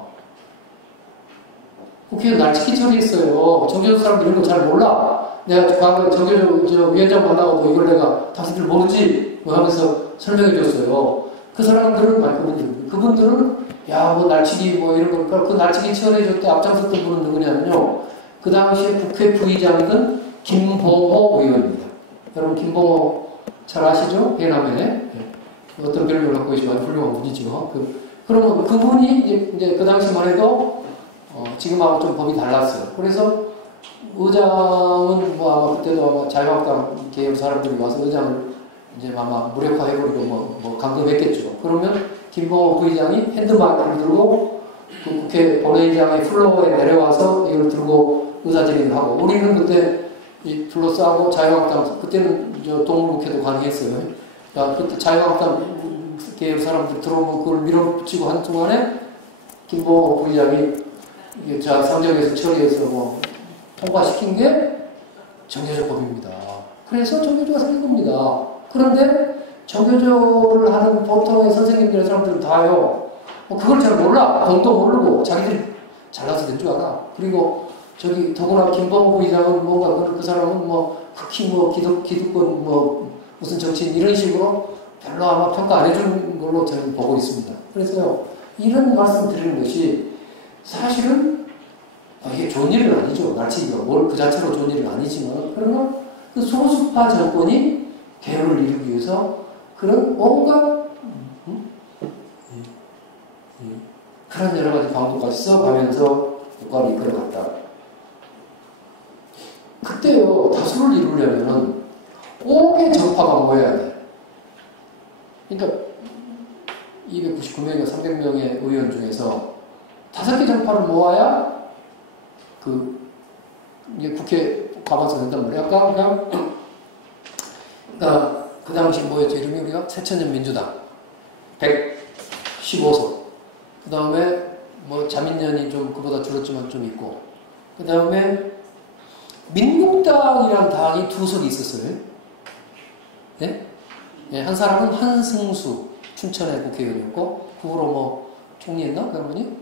국회의원 날치기 처리했어요. 정교조 사람들 이런 거 잘 몰라. 내가 과거에 정교조 위원장 만나고 이걸 내가 당신들 모르지? 뭐 하면서 설명해 줬어요. 그 사람들은, 그분들은, 야, 뭐 날치기 뭐 이런 거니까 그 날치기 처리해 줄 때 앞장섰던 분은 누구냐면요. 그 당시에 국회 부의장이던 김봉호 의원입니다. 여러분, 김봉호 잘 아시죠? 해남에. 어떤 별명을 갖고 계시고 아주 훌륭한 분이죠. 그러면 그분이 이제 그 당시만 해도 지금하고 좀 법이 달랐어요. 그래서 의장은 뭐 아마 그때도 아마 자유한국당 계열 사람들이 와서 의장을 이제 아마 무력화해버리고 뭐 감금했겠죠. 그러면 김봉호 부의장이 핸드마이크를 들고 그 국회 본회의장의 플로어에 내려와서 이걸 들고 의사진행을 하고 우리는 그때 둘러싸고 자유한국당 그때는 저 동물국회도 가능했어요. 그때 자유한국당 계열 사람들 들어오면 그걸 밀어붙이고 한 동안에 김봉호 부의장이 자 상정에서 처리해서 뭐 통과시킨 게 정교조법입니다. 그래서 정교조가 생긴 겁니다. 그런데 정교조를 하는 보통의 선생님들 사람들은 다요. 그걸 잘 몰라. 돈도 모르고 자기들이 잘나서 된 줄 알아. 그리고 저기 더구나 김봉호 부의장은 뭔가 그 사람은 뭐 극히 뭐 기득권 뭐 무슨 정치인 이런 식으로 별로 아마 평가 안 해주는 걸로 저는 보고 있습니다. 그래서요, 이런 말씀 드리는 것이 사실은 이게 좋은 일은 아니죠. 날치기가 뭘 그 자체로 좋은 일은 아니지만 그러나 그 소수파 정권이 개혁을 이루기 위해서 그런 온갖 그런 여러 가지 방법까지 써가면서 국가를 이끌어갔다. 그때요, 다수를 이루려면은 5개 정파가 모여야 돼. 그러니까 299명이나 300명의 의원 중에서 5개 정파를 모아야 이게 국회 과반수 된단 말이야. 아까 그러니까 그 당시 뭐였죠? 이름이 우리가 새천년 민주당 115석. 그 다음에 뭐 자민련이 좀 그보다 줄었지만 좀 있고. 그 다음에 민국당이라는 당이 2석이 있었어요. 네? 네, 한 사람은 한승수 춘천의 국회의원이었고 그 후로 뭐 총리했나? 그분이?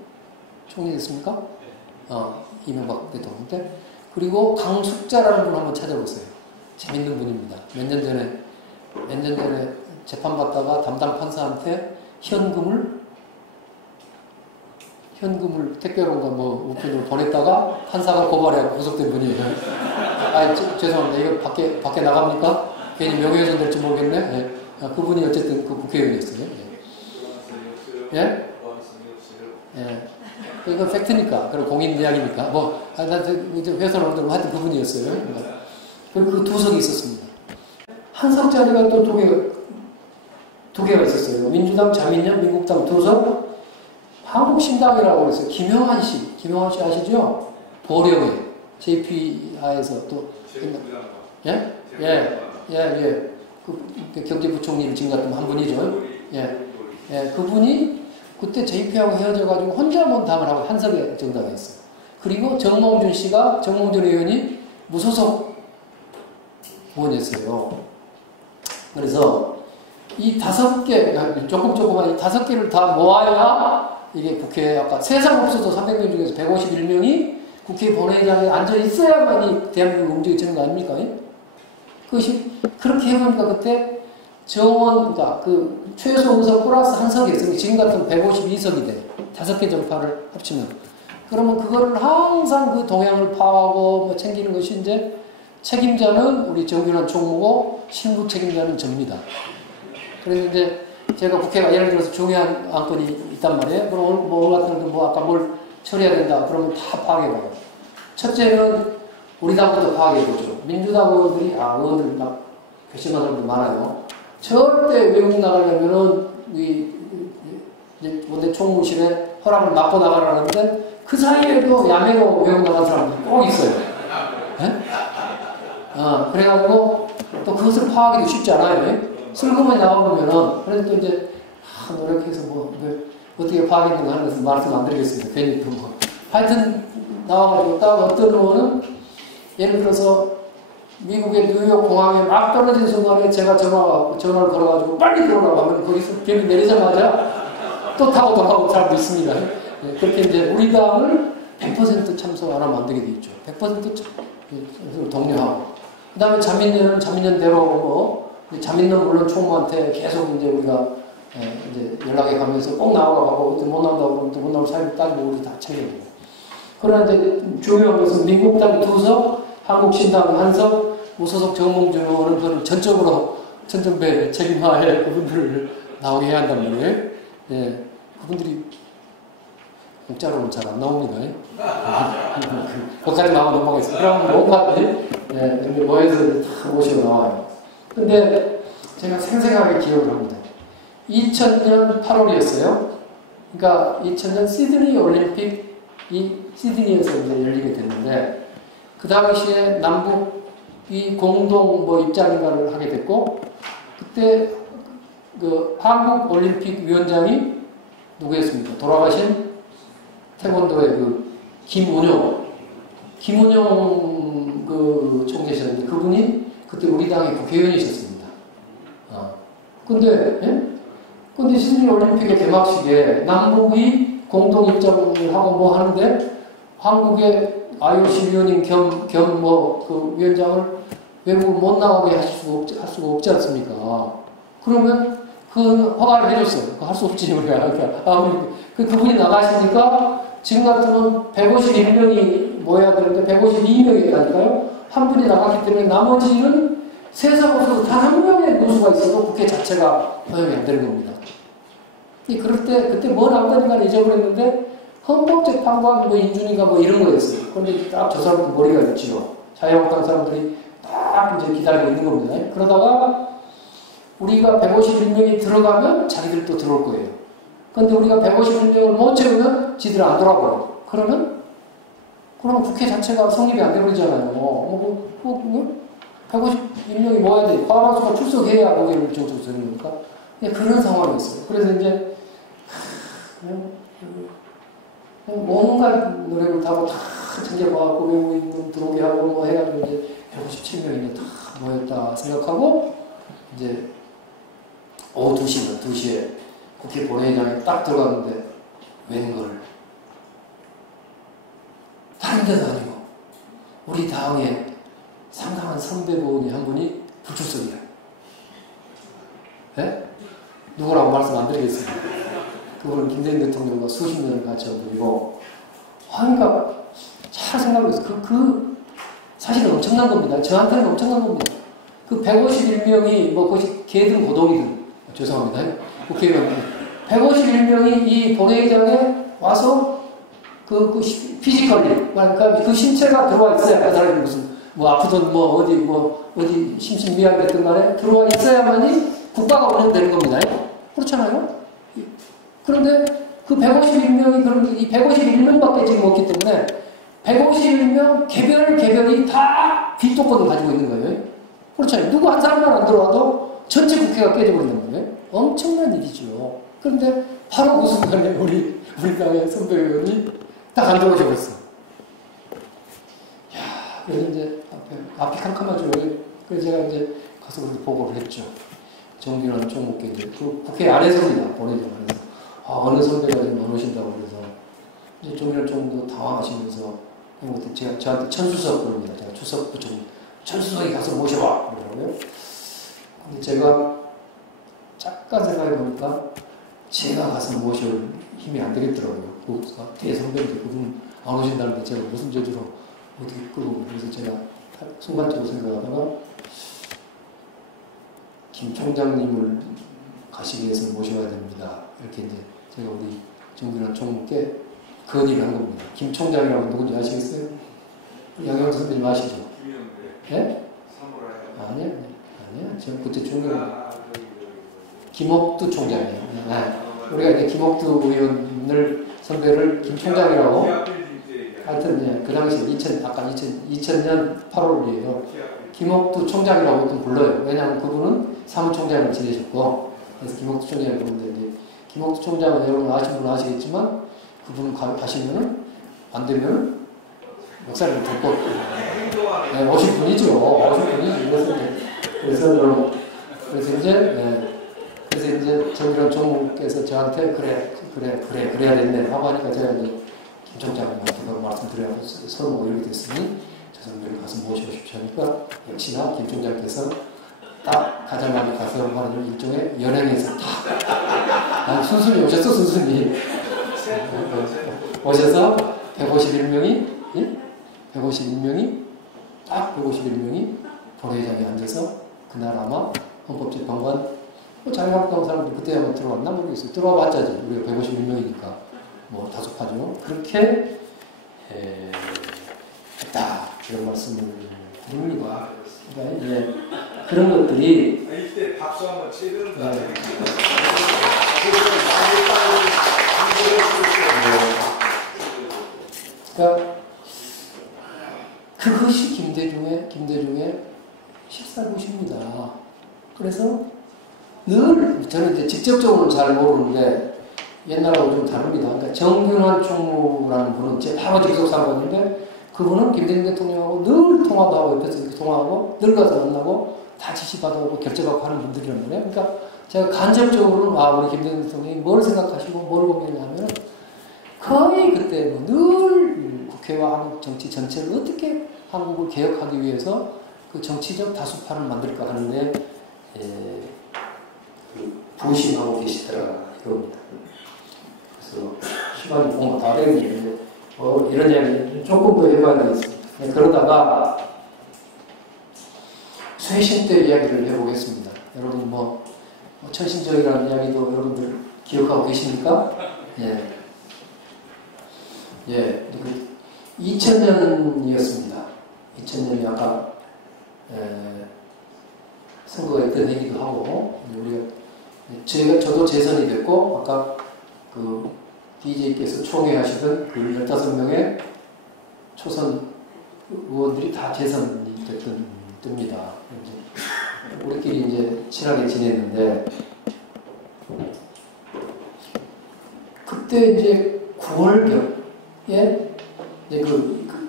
총리 됐습니까? 이명박 대통령 때. 그리고 강숙자라는 분 한번 찾아보세요. 재밌는 분입니다. 몇 년 전에 재판받다가 담당 판사한테 현금을 택배로인가 뭐 우편으로 보냈다가 판사가 고발해서 구속된 분이에요. 죄송합니다. 이거 밖에 나갑니까? 괜히 명예훼손 될지 모르겠네. 네. 그분이 어쨌든 그 국회의원이었어요. 예? 예? 예. 이건 팩트니까, 그리고 공인 이야기니까. 회사로 오더라도 하여튼 그분이었어요. 그리고 그 2석이 있었습니다. 한 석자리가 또 두 개가 있었어요. 민주당, 자민련, 민국당 2석, 한국신당이라고 그랬어요. 김영환 씨 아시죠? 보령에, JP하에서 또. 예? 예. 그 경제부총리를 지금 같은 한 분이죠. 예. 그분이 그때 JP하고 헤어져가지고 혼자 mon당을 하고 한석에 정당에 있어요. 그리고 정몽준 의원이 무소속 의원이었어요. 그래서 이 5개, 조금만 이 5개를 다 모아야 이게 국회에 아까 세상 없어도 300명 중에서 151명이 국회 본회의장에 앉아 있어야만이 대한민국 움직이 되는 거 아닙니까? 그것이 그렇게 해보니까 그때 정원가 그 최소 의석 플러스 한 석이 있으면 지금 같은 152석이 돼. 5개 정파를 합치면. 그러면 그거를 항상 그 동향을 파악하고 뭐 챙기는 것이 이제 책임자는 우리 정균환 총무고 실무 책임자는 접니다. 그래서 이제 제가 국회가 예를 들어서 중요한 안건이 있단 말이에요. 그럼 오늘 같은 거 뭐 아까 뭘 처리해야 된다. 그러면 다 파악해봐요. 첫째는 우리 당부터 파악해보죠. 민주당 의원들이 의원들 막 괘씸한 사람들 많아요. 절대 외국 나가려면은 원내 총무실에 허락을 받고 나가라는데 그 사이에도 야매로 외국 나간 사람들이 꼭 있어요. 네? 그래가지고 또 그것을 파악하기도 쉽지 않아요. 슬그머니 나가보면은 그래서 또 이제 노력해서 어떻게 파악했는가 하는 것은 말씀 안 드리겠습니다. 괜히 또 뭐. 하여튼 나와가지고 딱 어떤 의원은 예를 들어서 미국의 뉴욕 공항에 막 떨어진 순간에 제가 전화를 걸어가지고 빨리 들어오라고 하면 거기서 비행기 내리자마자 또 타고 돌아오는 사람도 있습니다. 그렇게 이제 우리 당을 100% 참석 안 하면 안 되게 돼 있죠. 100% 독려하고. 그 다음에 자민련은 자민련대로 자민련 물론 총무한테 계속 이제 우리가 이제 연락해 가면서 꼭 나와가고 못 나온다고 그러면 또 못 나올 사람을 따지고 우리 다 챙겨내고. 그러나 이제 중요한 것은 민국당 2석, 한국신당 1석, 무소속 정몽주는 그는 전적으로 천정배 책임하에 그분들을 나오게 해야 한단 말이에요. 예, 그분들이 공짜로는 잘 안 나옵니다. 거기까지 나와 넘어가겠습니다. 그럼 뭐까지 모여서 다 모시고 나와요. 근데 제가 생생하게 기억을 합니다. 2000년 8월이었어요. 그러니까 2000년 시드니 올림픽이 시드니에서 이제 열리게 됐는데 그 당시에 남북이 공동 뭐 입장인가를 하게 됐고 그때 그 한국 올림픽 위원장이 누구였습니까? 돌아가신 태권도의 그 김운용 그 총재셨는데 그분이 그때 우리 당의 국회의원이셨습니다. 근데 시드니 올림픽의 개막식에 남북이 공동 입장을 하고 뭐 하는데 한국의 IOC 위원님 겸 그 위원장을 외국을 못 나가게 할 수가 없지 않습니까? 그러면 그 허가를 해줬어요. 할 수 없지 우리가. 그분이 나가시니까 지금 같으면 151명이 모여야 되는데 152명이 있다니까요. 한 분이 나갔기 때문에 나머지는 세상으로 단 한 명의 누수가 있어도 국회 자체가 허용이 안 되는 겁니다. 그럴 때 그때 뭐 나온다니까 잊어버렸는데 헌법재판관 뭐 인준인가 뭐 이런 거였어요. 그런데 딱 저 사람들 머리가 있지요. 자유한국당 사람들이 딱 이제 기다리고 있는 겁니다. 그러다가 우리가 151명이 들어가면 자기들도 들어올 거예요. 근데 우리가 151명을 못 채우면 지들 안 돌아가요. 그러면 국회 자체가 성립이 안 되버리잖아요. 151명이 모여야 돼. 과반수가 출석해야 거기를 정책 되는 거니까. 그런 상황이었어요. 그래서 이제 온갖 노래를 타고 다 챙겨봐갖고 외국인 들어오게 하고 뭐 해가지고 이제 157명이 다 모였다 생각하고 이제 오후 2시에 국회 본회의장에 딱 들어갔는데 웬걸 다른 데도 아니고 우리 당의 상당한 선배분이 한 분이 불출석이야. 네? 누구라고 말씀 안 드리겠습니다. 그분은 김대중 대통령과 수십 년을 같이 한 분이고 그러니까 잘 생각해보세요. 사실은 엄청난 겁니다. 저한테는 엄청난 겁니다. 그 151명이 뭐 그것이 개든 고동이든 죄송합니다. 국회의원 151명이 이 본회의장에 와서 그 피지컬리 그러니까 그 신체가 들어와 있어야 그 사람이 무슨 뭐 아프든 뭐 어디 심신미약 됐든 간에 들어와 있어야만이 국가가 운영되는 겁니다. 그렇잖아요? 그런데 그 151명이 그럼 이 151명밖에 지금 없기 때문에 151명 개별이 다 비토권을 가지고 있는 거예요. 그렇잖아요. 누구 한 사람만 안 들어와도 전체 국회가 깨져버린다는 거예요. 엄청난 일이죠. 그런데 바로 그 순간에 우리 당의 선배 의원이 딱 안 들어오셔버렸어. 그래서 이제 앞이 캄캄하죠. 그래서 제가 이제 가서 그렇게 보고를 했죠. 정기란 총무께 이제 그 국회 안에서입니다. 본회의장 안에서. 어느 선배가 지금 안 오신다고 그래서 이제 정기란 총무도 당황하시면서 제가 저한테 천수석 그럽니다. 제가 추석 부총리 천수석이 가서 모셔봐 그러더라고요. 근데 제가 잠깐 생각해 보니까 제가 가서 모실 힘이 안 되겠더라고요. 그 대선배인데 그분 안 오신다는데 제가 무슨 재주로 어떻게 끌고 그래서 제가 순간적으로 생각하다가 김 총장님을 가시기 위해서 모셔야 됩니다. 이렇게 이제 제가 우리 정기란 총무께 건의를 한 겁니다. 김 총장이라고 누군지 아시겠어요? 양영수 선배님 아시죠? 예? 아니요. 제가 그때 중요한 김옥두 총장이에요. 우리가 이제 김옥두 의원을 선배를 김 총장이라고 하여튼 그 당시 2000년 8월이에요. 김옥두 총장이라고 좀 불러요. 왜냐하면 그분은 사무총장을 지내셨고 그래서 김옥두 총장을 부르는데 이제 김옥두 총장은 여러분 아시는 분은 아시겠지만 그분 가시면은 안 되면 목사님을 데리고 오실 분이죠. 그래서 이제 정기란 총무께서 저한테 그래야 됐네 하고 하니까 제가 이제 김 총장님한테 말씀드려야 서로 이렇게 됐으니 조선배를 가서 모셔오십시오 하니까 역시나 김 총장께서 딱 가자마자 가서 말하는 일종의 연행에서 딱 순순히 오셨어 순순히 오셔서 151명이 예? 151명이 딱 151명이 본회의장에 앉아서 그날 아마 헌법재판관 자유한국당 사람들 그때 한번 들어왔나 모르겠어요. 들어와 봤자지 우리가 151명이니까 뭐 다소파죠. 그렇게 했다 이런 말씀을 드립니다. 그러니까 이제 그런 것들이 이때 박수 한번 치는다. 그러니까 그것이 김대중의 식사굿입니다. 그래서 늘 저는 이제 직접적으로는 잘 모르는데 옛날하고 좀 다릅니다. 그러니까 정균환 총무라는 분은 제 바로 직속 상관인데 그분은 김대중 대통령하고 늘 통화도 하고 옆에서 이렇게 통화하고 늘 가서 만나고 다 지시받아오고 결정하고 하는 분들이란 말이에요. 그러니까 제가 간접적으로는 우리 김대중 대통령이 뭘 생각하시고 뭘 고민하냐면 거의 그때 늘 국회와 한국 정치 전체를 어떻게 한국을 개혁하기 위해서 그 정치적 다수파를 만들까 하는데 부심하고 계시더라 이겁니다. 그래서 시간이 뭔가 다 되는데 이런 이야기 조금 더 해봐야 되겠습니다. 그러다가 쇄신 때 이야기를 해보겠습니다. 여러분 천신정이라는 이야기도 여러분들 기억하고 계십니까? 예, 2000년이었습니다. 2000년이 아까 선거가 있던 얘기도 하고 저도 재선이 됐고 아까 그 DJ께서 총회하시던 그 15명의 초선 의원들이 다 재선이 됐던 때입니다. 우리끼리 이제 친하게 지냈는데 그때 이제 9월경에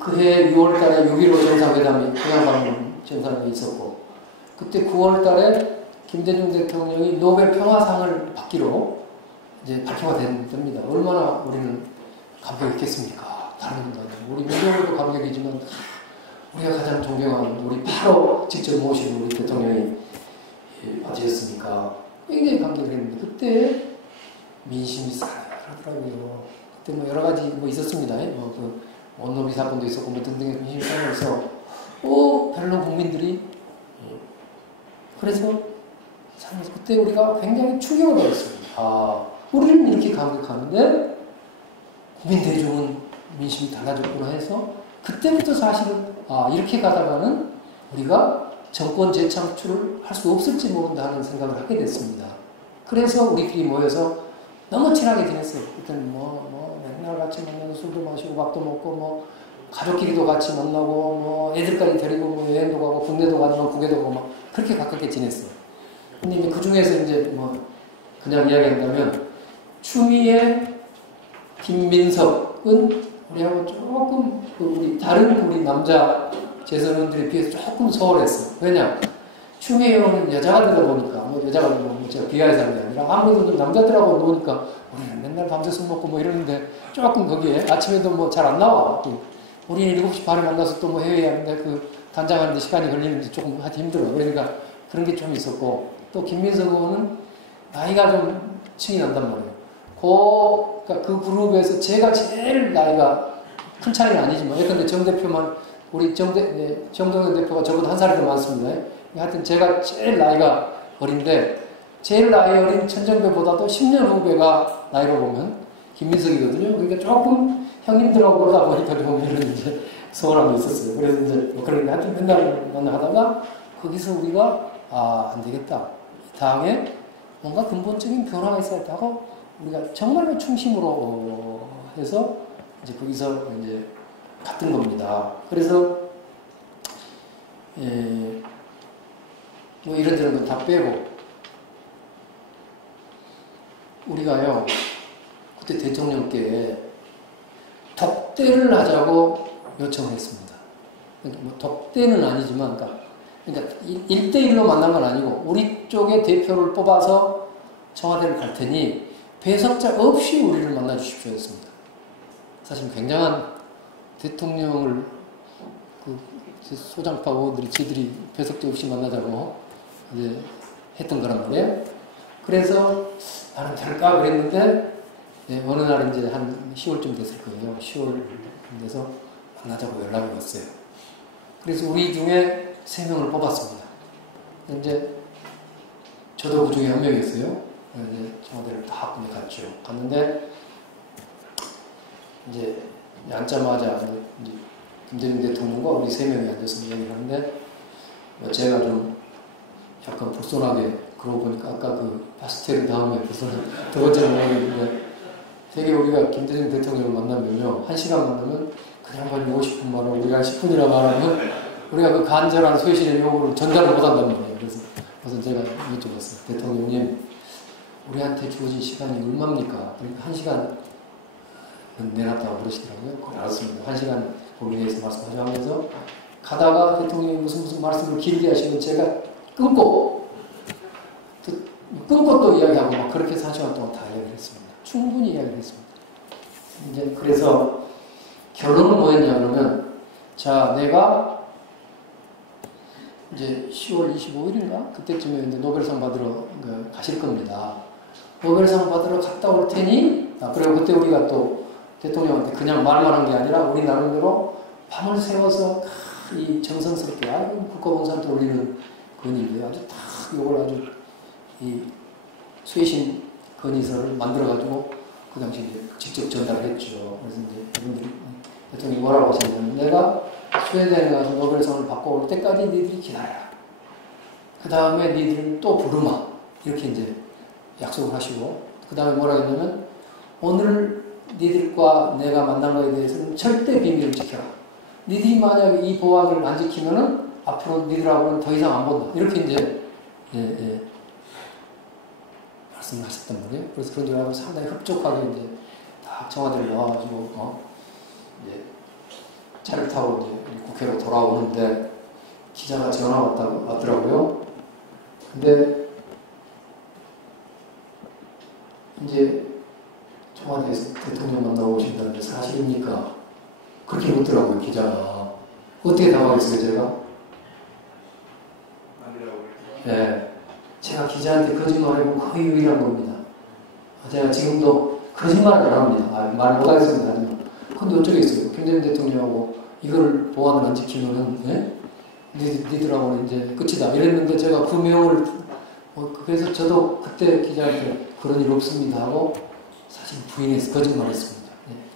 그해 6월달에 6.15 정상회담이 평양방 정상회담이 있었고 그때 9월달에 김대중 대통령이 노벨 평화상을 받기로 이제 발표가 된 겁니다. 얼마나 우리는 감격했겠습니까? 다른 우리 민족으로도 감격이지만 우리가 가장 존경하는 우리 바로 직접 모신 우리 대통령이 맞으셨으니까 굉장히 감격을 했는데 그때 민심이 싸늘하더라고요. 그때 여러 가지 있었습니다. 그 원노비 사건도 있었고 등등의 민심이 싸늘해서 별로 국민들이 그래서 그때 우리가 굉장히 충격을 받았습니다. 우리는 이렇게 감격하는데 국민 대중은 민심이 달라졌구나 해서 그때부터 사실은 이렇게 가다가는 우리가 정권 재창출을 할 수 없을지 모른다 하는 생각을 하게 됐습니다. 그래서 우리끼리 모여서 너무 친하게 지냈어요. 그때는 맨날 같이 만나서 술도 마시고 밥도 먹고 가족끼리도 같이 만나고 애들까지 데리고 여행도 가고 국내도 가고 국외도 가고 그렇게 가깝게 지냈어요. 근데 이제 그 중에서 이제 그냥 이야기한다면 추미애, 김민석은 우리하고 조금 우리 다른 우리 남자 재선원들에 비해서 조금 소홀했어요. 왜냐? 추미애 의원은 여자가 되다 보니까 여자가 제가 비하의 사람이 아니라 아무래도 좀 남자들하고 노니까 우리는 맨날 밤새 술 먹고 이러는데 조금 거기에 아침에도 잘 안 나와. 우리는 7시 반에 만나서 또 해외에 하는데 그 단장하는데 시간이 걸리는데 조금 하기 힘들어. 그러니까 그런 게 좀 있었고 또 김민석 의원은 나이가 좀 층이 난단 말이에요. 그러니까 그 그룹에서 제가 제일 나이가 큰 차이는 아니지만 예컨대 정 대표만 우리 정동현 대표가 저보다 한 살이 더 많습니다. 하여튼 제가 제일 나이가 어린데 제일 나이 어린 천정배보다도 10년 후배가 나이로 보면 김민석이거든요. 그러니까 조금 형님들하고 그러다 보니까 좀 이런 이제 소원함이 있었어요. 그래서 이제 그러니까 하여튼 맨날 만나다가 거기서 우리가 안 되겠다. 이 당에 뭔가 근본적인 변화가 있어야 하고 우리가 정말로 충심으로 해서 이제 거기서 이제 갔던 겁니다. 그래서 이런저런 거 다 빼고 우리가요 그때 대통령께 독대를 하자고 요청을 했습니다. 그러니까 독대는 아니지만 그러니까 1대1로 만난 건 아니고 우리 쪽에 대표를 뽑아서 청와대를 갈 테니 배석자 없이 우리를 만나 주십시오 했습니다. 사실 굉장한 대통령을 그 소장파 의원들이 지들이 배석도 없이 만나자고 이제 했던 거란 말이에요. 그래서 나는 될까 그랬는데 어느 날 이제 한 10월쯤 됐을 거예요. 10월 돼서 만나자고 연락이 왔어요. 그래서 우리 중에 3명을 뽑았습니다. 이제 저도 그 중에 한 명이었어요. 이제 청와대를 다 갔죠. 갔는데 이제 앉자마자 이제 김대중 대통령과 우리 3명이 앉아서 이야기를 하는데 제가 좀 약간 불손하게 그러고 보니까 아까 그 파스텔 다음에 불손한 두 번째로 모르겠는데 되게 우리가 김대중 대통령을 만나면요 1시간 만나면 그냥 빨리 50분 말하고 우리가 10분이나 말하면 우리가 그 간절한 소신의 요구를 전달을 못한단 말이에요. 그래서 제가 여쭤봤어요. 대통령님 우리한테 주어진 시간이 얼마입니까? 그러니까 1시간 내놨다고 그러시더라고요. 그래 알았습니다. 1시간 거기에 대해서 말씀하자 하면서 가다가 대통령이 무슨 말씀을 길게 하시면 제가 끊고 또 이야기하고 막 그렇게 해서 1시간 동안 다 이야기를 했습니다. 충분히 이야기를 했습니다. 이제 그래서 결론은 뭐였냐 그러면 자 내가 이제 10월 25일인가 그때쯤에 이제 노벨상 받으러 가실 겁니다. 노벨상 받으러 갔다 올 테니 그리고 그때 우리가 또 대통령한테 그냥 말만 한 게 아니라 우리 나름대로 밤을 새워서 이 정성스럽게 국가봉사한테 올리는 건의인데 아주 딱 이걸 아주 이 쇄신 건의서를 만들어가지고 그 당시 이제 직접 전달했죠. 그래서 이제 이분들이 대통령이 뭐라고 하셨냐면 내가 스웨덴에 가서 노벨상을 받고 올 때까지 니들이 기다려라. 그 다음에 니들을 또 부르마. 이렇게 이제 약속을 하시고 그 다음에 뭐라 했냐면 오늘 니들과 내가 만난 거에 대해서는 절대 비밀을 지켜라. 니들이 만약에 이 보안을 안 지키면은 앞으로 니들하고는 더 이상 안 본다. 이렇게 이제 말씀을 하셨단 말이에요. 그래서 그런 줄 알고 상당히 흡족하게 이제 딱 청와대를 나와가지고 이제 차를 타고 이제 국회로 돌아오는데 기자가 전화 왔더라고요. 근데 이제 청와대에서 대통령 만나고 오신다는데 사실입니까? 그렇게 묻더라고요, 기자가. 어떻게 당하겠어요, 제가? 네. 제가 기자한테 거짓말하고 거의 유일한 겁니다. 제가 지금도 거짓말을 안 합니다. 말 못하겠습니다. 근데 어쩌겠어요. 김대중 대통령하고 이거를 보안을 안 지키면은, 니들하고는 이제 끝이다. 이랬는데 제가 구명을, 그래서 저도 그때 기자한테 그런 일 없습니다 하고 사실 부인해서 거짓말 했습니다.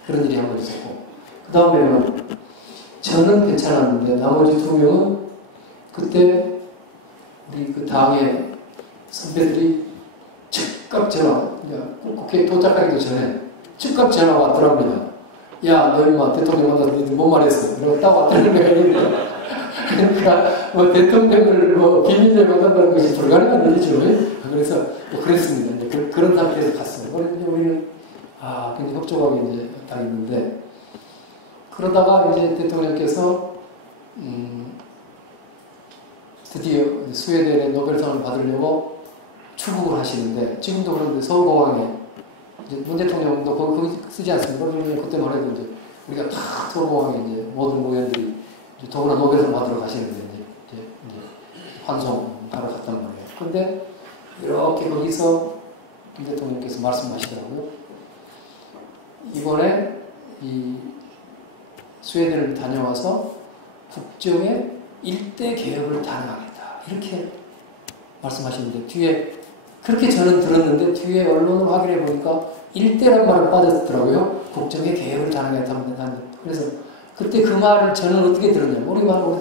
그런 일이 한 번 있었고. 그 다음에는 저는 괜찮았는데 나머지 2명은 그때 우리 그 당의 선배들이 즉각 전화, 국회에 도착하기도 전에 즉각 전화 왔더랍니다. 야, 너 임마 대통령 만나서 니들 뭔 말했어? 이러고 딱 왔다는 거예요. 그러니까 뭐 대통령을 비밀리에 만난다는 것이 불가능한 일이죠. 그래서 그랬습니다. 이제 그런 상태에서 갔어요. 그래서 우리는 굉장히 흡족하게 이제 딱 있는데 그러다가 이제 대통령께서 드디어 스웨덴의 노벨상을 받으려고 출국을 하시는데 지금도 그런데 서울공항에 이제 문 대통령도 거기 쓰지 않습니까? 그때만 해도 이제 우리가 다 서울공항에 이제 모든 공연들이 더구나 노벨상 받으러 가시는데 이제 환송하러 갔단 말이에요. 그런데 이렇게 거기서 김 대통령께서 말씀하시더라고요. 이번에 이 스웨덴을 다녀와서 국정의 일대 개혁을 단행하겠다. 이렇게 말씀하시는데 뒤에 그렇게 저는 들었는데 뒤에 언론을 확인해 보니까 일대란 말을 빠졌더라고요. 국정의 개혁을 단행하겠다. 그래서 그때 그 말을 저는 어떻게 들었냐면 우리말로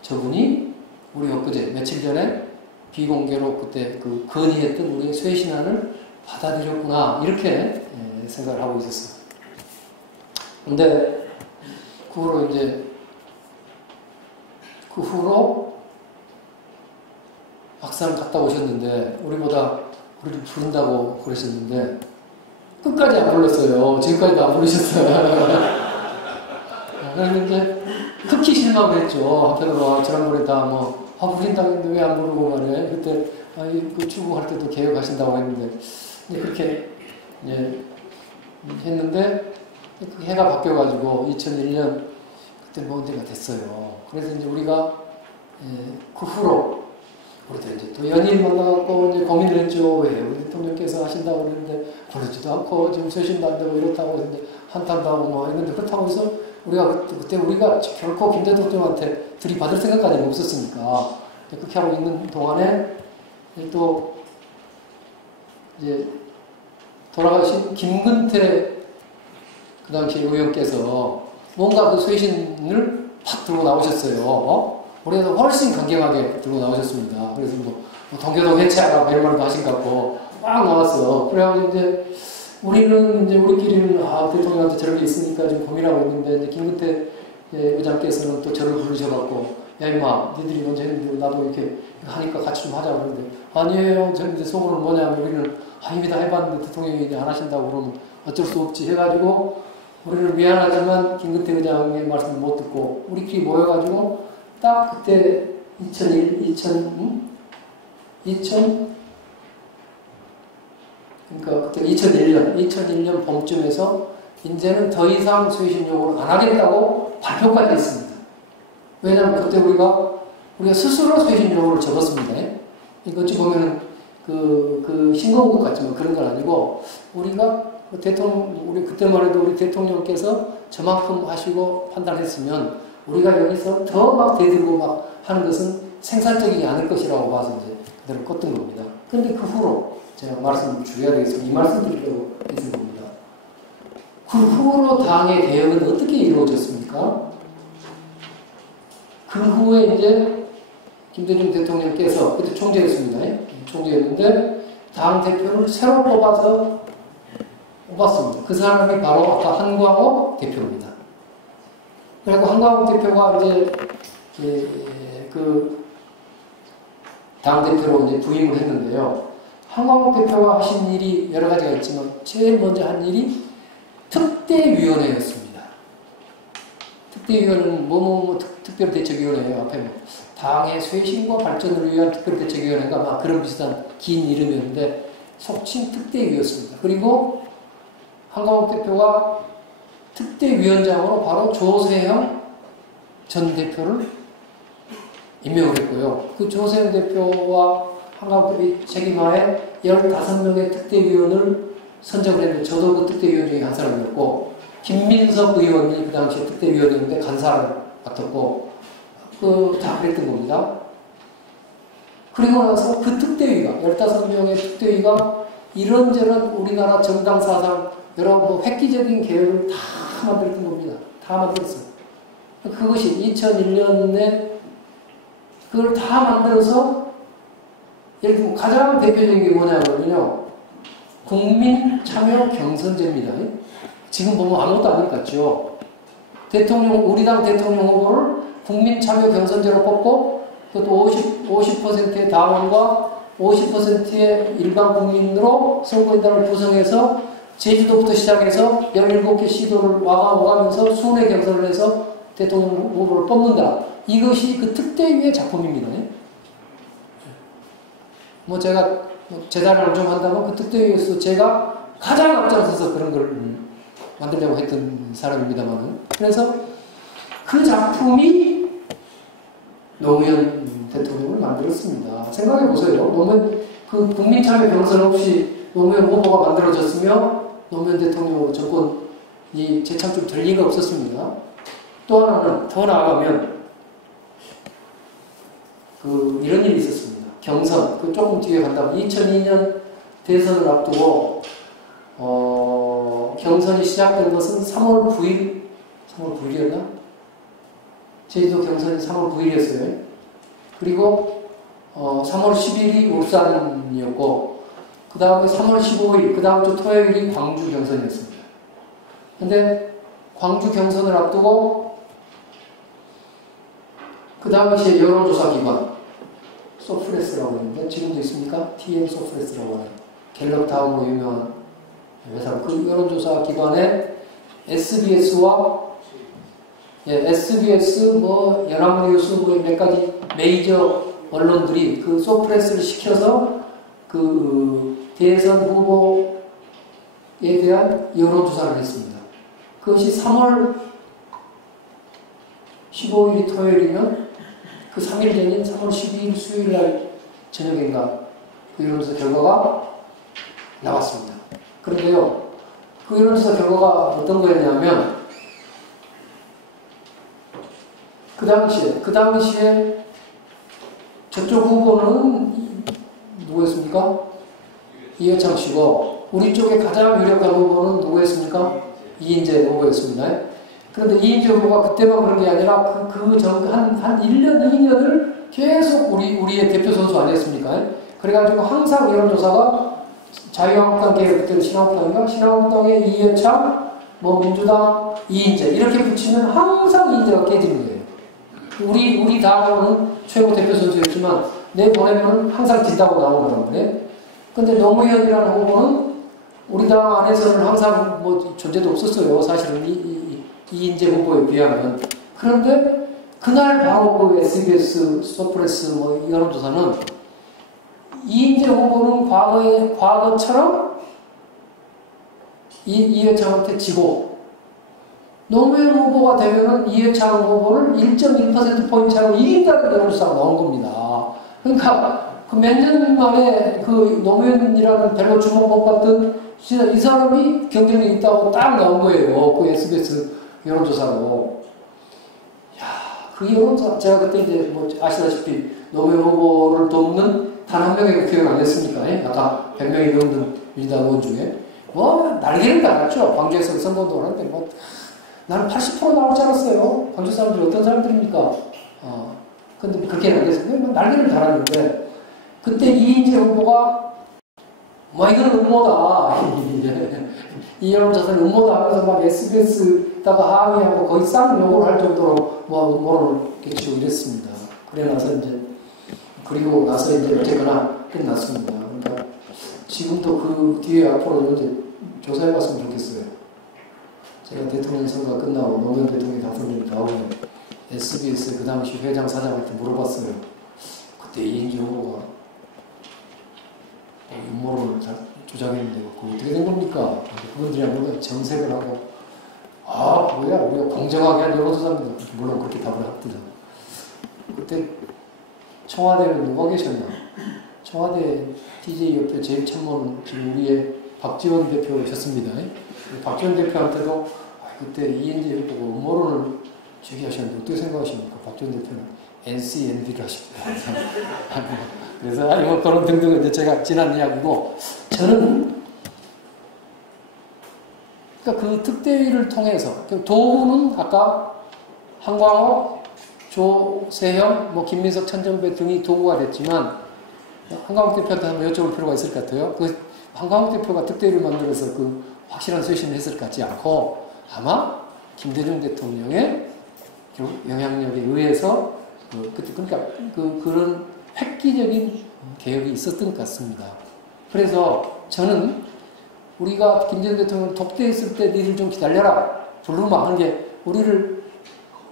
저분이 우리 엊그제 며칠 전에 비공개로 그때 그 건의했던 우리의 쇄신안을 받아들였구나 이렇게 생각을 하고 있었어요. 근데 그 후로 박사를 갔다 오셨는데 우리를 부른다고 그러셨는데 끝까지 안 불렀어요. 지금까지도 안 부르셨어요. 그래서 이제 극히 실망을 했죠. 한편으로 지난번에 다 부른다고 했는데 왜 안 부르고 말해. 그때 그 출국할 때도 개혁하신다고 했는데 그렇게 했는데 그 해가 바뀌어가지고 2001년 그때 문제가 됐어요. 그래서 이제 우리가 그 후로 우리도 이제 또 연일 만나갖고 이제 고민을 했죠. 왜 우리 대통령께서 하신다고 그랬는데 그러지도 않고 지금 쇄신도 안 되고 이렇다고 했는데 한탄도 하고 뭐 했는데 그렇다고 해서 우리가 그때 우리가 결코 김 대통령한테 들이받을 생각까지는 없었으니까 그렇게 하고 있는 동안에 또 이제 돌아가신 김근태 그 당시 의원께서 뭔가 그 쇄신을 팍 들고 나오셨어요. 우리가 훨씬 강경하게 들고 나오셨습니다. 그래서 뭐 동교동 해체하라 이런 말도 하신 것 같고 막 나왔어. 그래가지고 이제 우리는 이제 우리끼리는 대통령한테 저렇게 있으니까 지금 고민하고 있는데 이제 김근태 의장께서는 또 저를 부르셔갖고 야 임마 니들이 먼저 했는데 나도 이렇게 하니까 같이 좀 하자 그러는데 아니에요. 저는 이제 속으로는 뭐냐면 우리는 이미 다 해봤는데 대통령이 이제 안 하신다고 그러면 어쩔 수 없지 해가지고 우리는 미안하지만 김근태 의장의 말씀을 못 듣고 우리끼리 모여가지고 딱 그때 2001년 봄쯤에서 이제는 더 이상 쇄신 요구를 안 하겠다고 발표까지 했습니다. 왜냐하면 그때 우리가 스스로 쇄신 요구를 적었습니다. 이거 어찌 보면은 그 싱거운 것 같지만 그런 건 아니고 우리가 우리 그때만 해도 우리 대통령께서 저만큼 하시고 판단했으면 우리가 여기서 더 막 대들고 막 하는 것은 생산적이지 않을 것이라고 봐서 이제 그대로 껐던 겁니다. 그런데 그 후로 제가 말씀을 줄여야 되겠어서 이 말씀 드리려고 했던 겁니다. 그 후로 당의 개혁은 어떻게 이루어졌습니까? 그 후에 이제 김대중 대통령께서 그때 총재였습니다. 총재였는데 당 대표를 새로 뽑았습니다. 그 사람이 바로 아까 한광호 대표입니다. 그리고 한광호 대표가 이제 그 당대표로 이제 부임을 했는데요. 한광호 대표가 하신 일이 여러 가지가 있지만 제일 먼저 한 일이 특대위원회였습니다. 특대위원회는 특별대책위원회예요. 앞에 뭐 당의 쇄신과 발전을 위한 특별대책위원회가 막 그런 비슷한 긴 이름이었는데 속칭 특대위였습니다. 그리고 한광호 대표가 특대위원장으로 바로 조세형 전 대표를 임명을 했고요. 그 조세형 대표와 한광호 대표 책임하에 15명의 특대위원을 선정을 했는데 저도 그 특대위원 중에 한 사람이었고 김민석 의원이 그 당시에 특대위원이었는데 간사를 맡았고 다 그랬던 겁니다. 그리고 나서 그 특대위가 15명의 특대위가 이런저런 우리나라 정당 사상 여러 획기적인 계획을 다 만들었던 겁니다. 다 만들었어요. 그것이 2001년에 그걸 다 만들어서 예를 들면 가장 대표적인 게 뭐냐면요. 국민 참여 경선제입니다. 지금 보면 아무것도 아닐 것 같죠. 우리 당 대통령 후보를 국민 참여 경선제로 뽑고 그것도 50%의 당원과 50%의 일반 국민으로 선거인단을 구성해서 제주도부터 시작해서 17개 시도를 와가면서 순회 경선을 해서 대통령 후보를 뽑는다. 이것이 그 특대위의 작품입니다. 뭐 제가 재단을 좀 한다면 그 특대위에서 제가 가장 앞장서서 그런 걸 만들려고 했던 사람입니다만은. 그래서 그 작품이 노무현 대통령을 만들었습니다. 생각해 보세요. 노무현 그 국민참여 경선 없이 노무현 후보가 만들어졌으며 노무현 대통령 정권이 재창출 될 리가 없었습니다. 또 하나는 더 나아가면 이런 일이 있었습니다. 경선 조금 뒤에 간다면 2002년 대선을 앞두고 경선이 시작된 것은 3월 9일이었나? 제주도 경선이 3월 9일이었어요. 그리고 3월 10일이 울산이었고 그 다음에 3월 15일 그 다음 주 토요일이 광주 경선이었습니다. 근데 광주 경선을 앞두고 그 당시에 여론조사 기관 소프레스라고 있는데 지금도 있습니까? TM 소프레스라고 하는 갤럽 다음으로 유명한 회사. 그 여론조사 기관에 SBS와 SBS 연합뉴스 몇 가지 메이저 언론들이 그 소프레스를 시켜서 그 대선 후보에 대한 여론조사를 했습니다. 그것이 3월 15일이 토요일이면 그 3일 전인 3월 12일 수요일 날 저녁인가 그 여론조사 결과가 나왔습니다. 그런데요, 그 여론조사 결과가 어떤 거였냐면 그 당시에 저쪽 후보는 누구였습니까? 이해창 씨고 우리 쪽에 가장 유력한 후보는 누구였습니까? 이인재 후보였습니다. 그런데 이인재 후보가 그때만 그런 게 아니라 한 1년, 2년을 계속 우리의 대표 선수 아니었습니까? 그래가지고 항상 여론조사가 자유한국당 계열 그때는 신한국당인가? 신한국당의 이해창, 민주당 이인재 이렇게 붙이면 항상 이인재가 깨지는 거예요. 우리 당은 최고 대표 선수였지만 내보내면 항상 진다고 나오는 거란 말이에요. 근데 노무현이라는 후보는 우리 당 안에서는 항상 존재도 없었어요. 사실은 이인재 후보에 비하면. 그런데 그날 바로 그 SBS, 소프레스 여론조사는 이인재 후보는 과거처럼 이해창한테 지고 노무현 후보가 되면은 이해창 후보를 1.1%포인트 차로 이긴다는 여론조사가 나온 겁니다. 그러니까 그 몇 년 만에 그 노무현이라는 별로 주목 못 받던 진짜 이 사람이 경쟁력이 있다고 딱 나온 거예요. 그 SBS 여론조사로. 야, 그 여론조사, 제가 그때 이제 아시다시피 노무현 후보를 돕는 단 한 명의 기억 안 했습니까? 아까 100명이 넘는 민주당 의원 중에. 날개를 달았죠. 광주에서 선거운동을 하는데 나는 80% 나올 줄 알았어요. 광주 사람들이 어떤 사람들입니까? 근데 그렇게는 안 됐어요. 날개를 달았는데, 그때 이인재 후보가, 이건 음모다. 이 여론조사는 음모다 하면서 막 SBS에다가 항의하고 거의 쌍욕을 할 정도로 음모를 끼치고 이랬습니다. 그리고 나서 이제 어쨌거나 끝났습니다. 그러니까 지금도 그 뒤에 앞으로 이제 조사해봤으면 좋겠어요. 제가 대통령 선거가 끝나고 노무현 대통령이 당선되니 다음에 SBS 그 당시 회장 사장한테 물어봤어요. 그때 이인재 후보가 음모를 조작했는데 그거 어떻게 된 겁니까? 그분들이 뭔가 정색을 하고 우리가 공정하게 한 여론조사입니다. 물론 그렇게 답을 합니다. 그때 청와대는 누가 계셨나? 청와대 DJ협회 제일 참모는 지금 우리의 박지원 대표셨습니다. 박지원 대표한테도 그때 이인재 후보가 음모론을 제기하셨는데 어떻게 생각하십니까? 박지원 대표는 NCND를 하십니다. 그래서 그런 등등 이제 제가 지난 이야기고 저는 그러니까 그 특대위를 통해서 도구는 아까 한광호, 조세형, 김민석, 천정배 등이 도구가 됐지만 한광욱 대표한테 한번 여쭤볼 필요가 있을 것 같아요. 그 한광욱 대표가 특대위를 만들어서 그 확실한 쇄신을 했을 것 같지 않고 아마 김대중 대통령의 영향력에 의해서 그러니까 그런 획기적인 개혁이 있었던 것 같습니다. 그래서 저는 우리가 김대중 대통령을 독대했을 때 니들 좀 기다려라 부르면 하는 게 우리를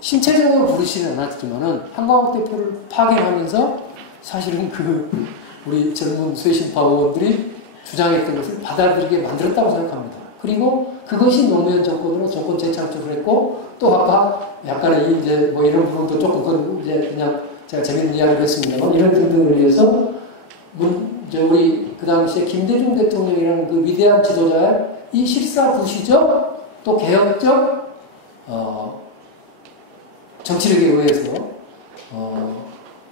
신체적으로 부르시는 않았지만은 한광욱 대표를 파견하면서 사실은 우리 젊은 쇄신파 의원들이 주장했던 것을 받아들이게 만들었다고 생각합니다. 그리고 그것이 노무현 정권으로 정권 재창출을 했고 또 아까 약간의 이제 이런 부분도 조금 이제 그냥 제가 재밌는 이야기를 했습니다만 이런 등등을 위해서 우리 그 당시에 김대중 대통령이라는 그 위대한 지도자의 이 실사부시적 또 개혁적 정치력에 의해서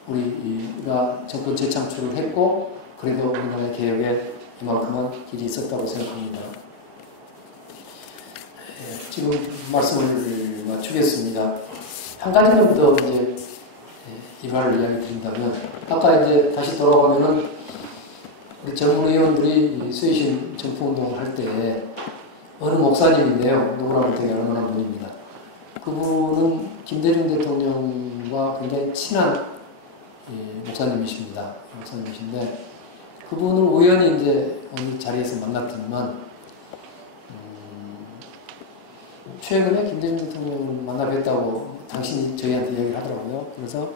우리가 정권 재창출을 했고 그래도 우리나라의 개혁에 이만큼만 길이 있었다고 생각합니다. 지금 말씀을 마치겠습니다. 한 가지만 더 이제 일화를 이야기 드린다면 아까 이제 다시 돌아가면은 우리 젊은 의원들이 쇄신 정포운동을 할 때 어느 목사님인데요. 누구라고 되게 알만한 분입니다. 그분은 김대중 대통령과 굉장히 친한 목사님이십니다. 목사님이신데 그분을 우연히 이제 어느 자리에서 만났더니만 최근에 김대중 대통령을 만나 뵀다고 당신이 저희한테 이야기를 하더라고요. 그래서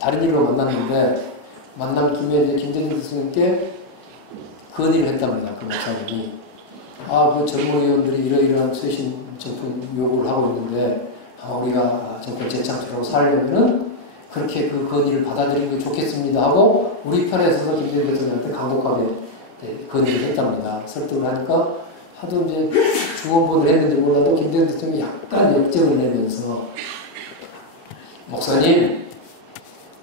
다른 일로 만났는데 만난 김에 이제 김대중 대통령께 건의를 했답니다. 그 목사님이 그 전무위원들이 이러이러한 쇄신 정권 요구를 하고 있는데 우리가 정권 재창출하고 살려면은 그렇게 그 건의를 받아들이는 게 좋겠습니다 하고 우리 편에 서서 김대중 대통령한테 강력하게 건의를 했답니다. 설득을 하니까 하도 이제 중원본을 했는지 몰라도 김대중 대통령이 약간 역정을 내면서 목사님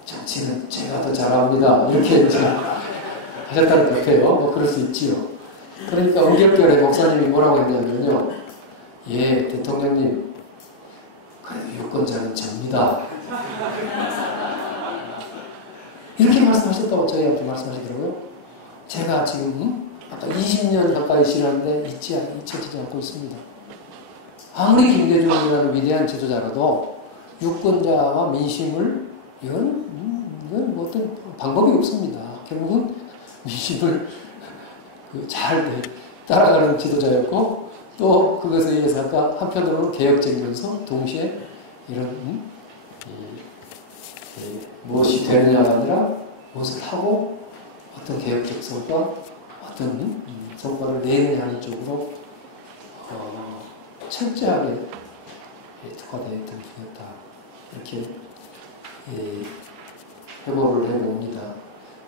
정치는 제가 더 잘합니다 이렇게 하셨다는 것 같아요. 그럴 수 있지요. 그러니까 우결결에 목사님이 뭐라고 했냐면요. 예, 대통령님 그래도 유권자는 접니다. 이렇게 말씀하셨다고 저희한테 말씀하시더라고요. 제가 지금 아까 20년 가까이 지났는데 잊혀지지 않고 있습니다. 아무리 김대중이라는 위대한 지도자라도 유권자와 민심을 이건 뭐 어떤 방법이 없습니다. 결국은 민심을 잘 따라가는 지도자였고 또 그것에 의해서 아까 한편으로는 개혁적이면서 동시에 이런 무엇이 되느냐가 아니라 무엇을 하고 어떤 개혁적 성과 어떤 성과를 내느냐 하는 쪽으로 철저하게 특화되어 있던 분이었다. 이렇게 회고를 해봅니다.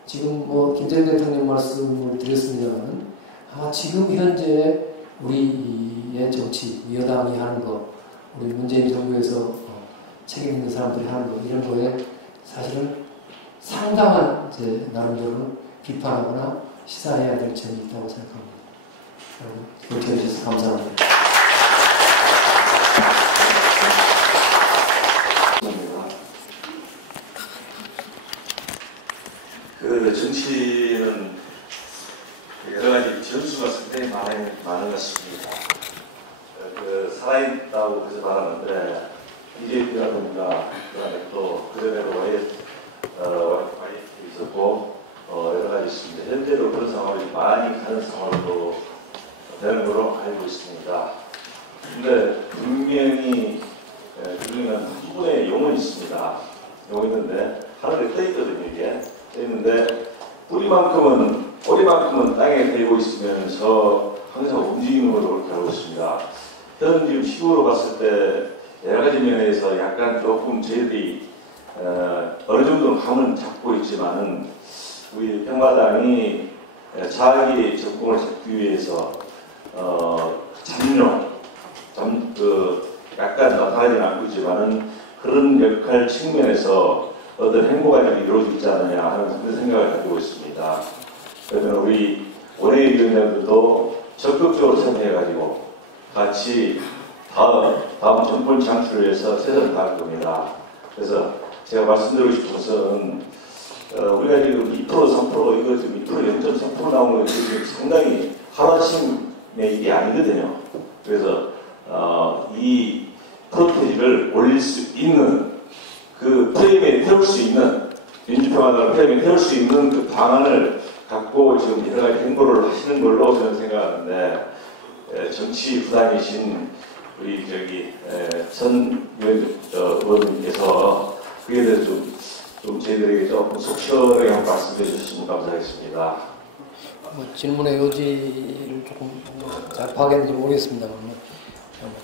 지금 김대중 대통령 말씀을 드렸습니다만 아마 지금 현재 우리의 정치, 여당이 하는 것, 우리 문재인 정부에서 책임 있는 사람들이 하는 것 이런 거에 사실은 상당한 나름대로는 비판하거나 시사해야 될 점이 있다고 생각합니다. 여러분 그렇게 해주셔서 감사합니다. 정치는 여러 가지 전수가 상당히 많은 것 같습니다. 살아있다고 그래서 말하는데 BJP라든가 그다음에 또 그전에도 YF 있었고 여러 가지 있습니다. 현재도 그런 상황이 많이 가는 상황으로 되는 걸로 알고 있습니다. 근데 분명히 한 부분에 용어는 있습니다. 용어 있는데 하늘에 떠 있거든요. 이게 떠 있는데 뿌리만큼은 땅에 대고 있으면서 항상 움직이는 걸로 그렇게 알고 있습니다. 현 지금 시국으로 봤을 때 여러 가지 면에서 약간 조금 저희들이 어느 정도는 감은 잡고 있지만은 우리 평화당이 자기 정권을 잡기 위해서 약간 나타나지는 않고 있지만은 그런 역할 측면에서 어떤 행보가 좀 이루어지지 있지 않느냐 하는 그런 생각을 가지고 있습니다. 그러면 우리 원외위원장들도 적극적으로 참여해가지고 같이 다음 정권 창출을 위해서 최선을 다할 겁니다. 그래서 제가 말씀드리고 싶은 것은 우리가 지금 2% 3% 이거 지금 2% 0.3% 나오는 게 지금 상당히 하루아침의 일이 아니거든요. 그래서 이 프로테이지를 올릴 수 있는 그 프레임에 태울 수 있는 민주평화당을 프레임에 태울 수 있는 그 방안을 갖고 지금 여러 가지 행보를 하시는 걸로 저는 생각하는데 정치 부당이신 우리 전 의원님께서 그에 대해서 좀 저희들에게 조금 속시원하게 말씀해 주시면 감사하겠습니다. 질문의 요지를 조금 잘 파악했는지 모르겠습니다만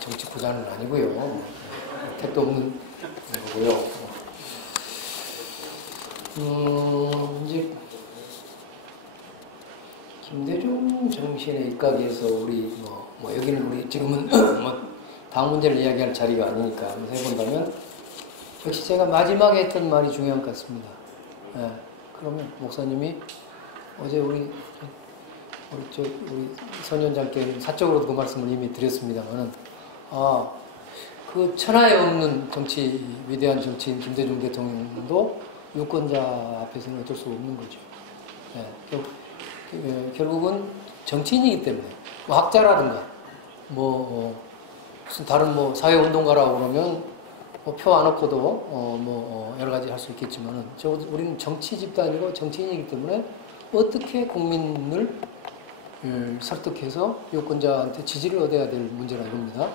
정치 부자는 아니고요. 택도 없는 거고요. 이제 김대중 정신의 입각에서 우리 여기는 우리 지금은 당 문제를 이야기할 자리가 아니니까 한번 해본다면 역시 제가 마지막에 했던 말이 중요한 것 같습니다. 그러면 목사님이 어제 우리 선 위원장께 사적으로도 그 말씀을 이미 드렸습니다만은 그 천하에 없는 정치 위대한 정치인 김대중 대통령도 유권자 앞에서는 어쩔 수 없는 거죠. 결국은 정치인이기 때문에 학자라든가 무슨 다른 사회운동가라고 그러면 표 안 얻고도 여러 가지 할 수 있겠지만은 우리는 정치 집단이고 정치인이기 때문에 어떻게 국민을 설득해서 유권자한테 지지를 얻어야 될 문제라 이겁니다.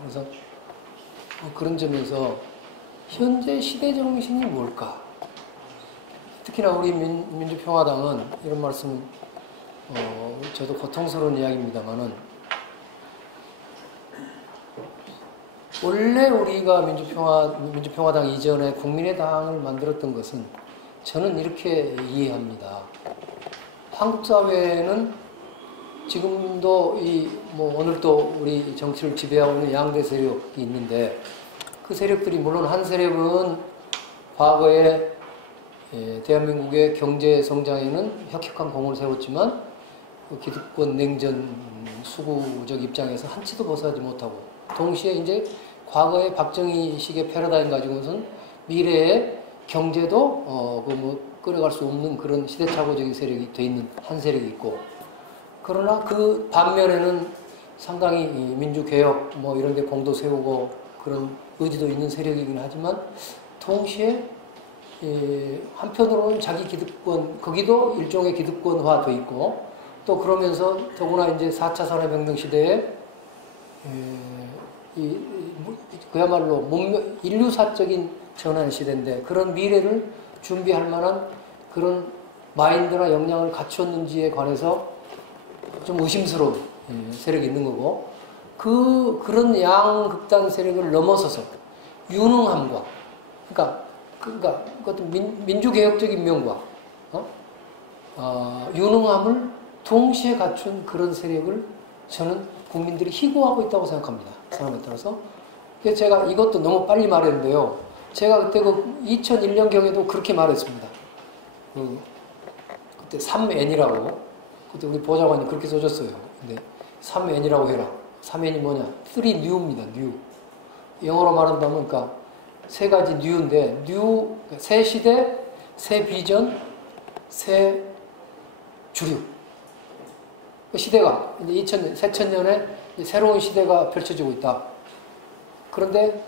그래서 그런 점에서 현재 시대 정신이 뭘까? 특히나 우리 민주평화당은 이런 말씀 저도 고통스러운 이야기입니다만은 원래 우리가 민주평화당 이전에 국민의당을 만들었던 것은 저는 이렇게 이해합니다. 한국 사회는 지금도 오늘도 우리 정치를 지배하고 있는 양대 세력이 있는데 그 세력들이 물론 한 세력은 과거에 대한민국의 경제 성장에는 혁혁한 공을 세웠지만 그 기득권 냉전 수구적 입장에서 한치도 벗어나지 못하고 동시에 이제 과거의 박정희식의 패러다임 가지고선 미래의 경제도 끌어갈 수 없는 그런 시대착오적인 세력이 돼 있는 한 세력이 있고 그러나 그 반면에는 상당히 민주개혁 이런 데 공도 세우고 그런 의지도 있는 세력이긴 하지만 동시에 한편으로는 자기 기득권 거기도 일종의 기득권화 돼 있고 또 그러면서 더구나 이제 4차 산업혁명 시대에 그야말로 인류사적인 전환 시대인데 그런 미래를 준비할 만한 그런 마인드나 역량을 갖췄는지에 관해서 좀 의심스러운 세력이 있는 거고 그런 양극단 세력을 넘어서서 유능함과 그러니까 어떤 민주개혁적인 면과 유능함을 동시에 갖춘 그런 세력을 저는 국민들이 희고하고 있다고 생각합니다. 사람에 따라서. 그래서 제가 이것도 너무 빨리 말했는데요. 제가 그때 2001년경에도 그렇게 말했습니다. 그때 3N이라고 그때 우리 보좌관이 그렇게 써줬어요. 근데 3N이라고 해라. 3N이 뭐냐? 3 New입니다. New. 영어로 말한다면 그러니까 세 가지 New인데 New 새 시대, 새 비전, 새 주류. 그 시대가 이제 2000년, 새천년에 새로운 시대가 펼쳐지고 있다. 그런데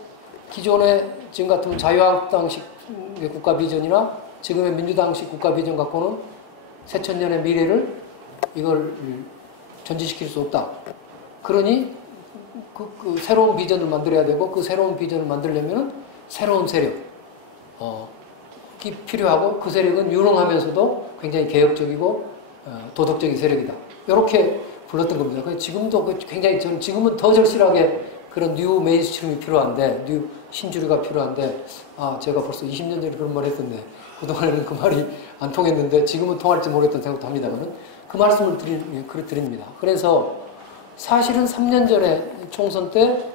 기존의 지금 같은 자유한국당식 국가 비전이나 지금의 민주당식 국가 비전 갖고는 새천년의 미래를 이걸 전진시킬 수 없다. 그러니 그 새로운 비전을 만들어야 되고 그 새로운 비전을 만들려면 새로운 세력이 필요하고 그 세력은 유능하면서도 굉장히 개혁적이고 도덕적인 세력이다. 이렇게 불렀던 겁니다. 지금도 굉장히 저는 지금은 더 절실하게 그런 뉴 메인스트림이 필요한데 뉴 신주류가 필요한데 제가 벌써 20년 전에 그런 말 했던데 그동안에는 그 말이 안 통했는데 지금은 통할지 모르겠다는 생각도 합니다만 그 말씀을 드립니다. 그래서 사실은 3년 전에 총선 때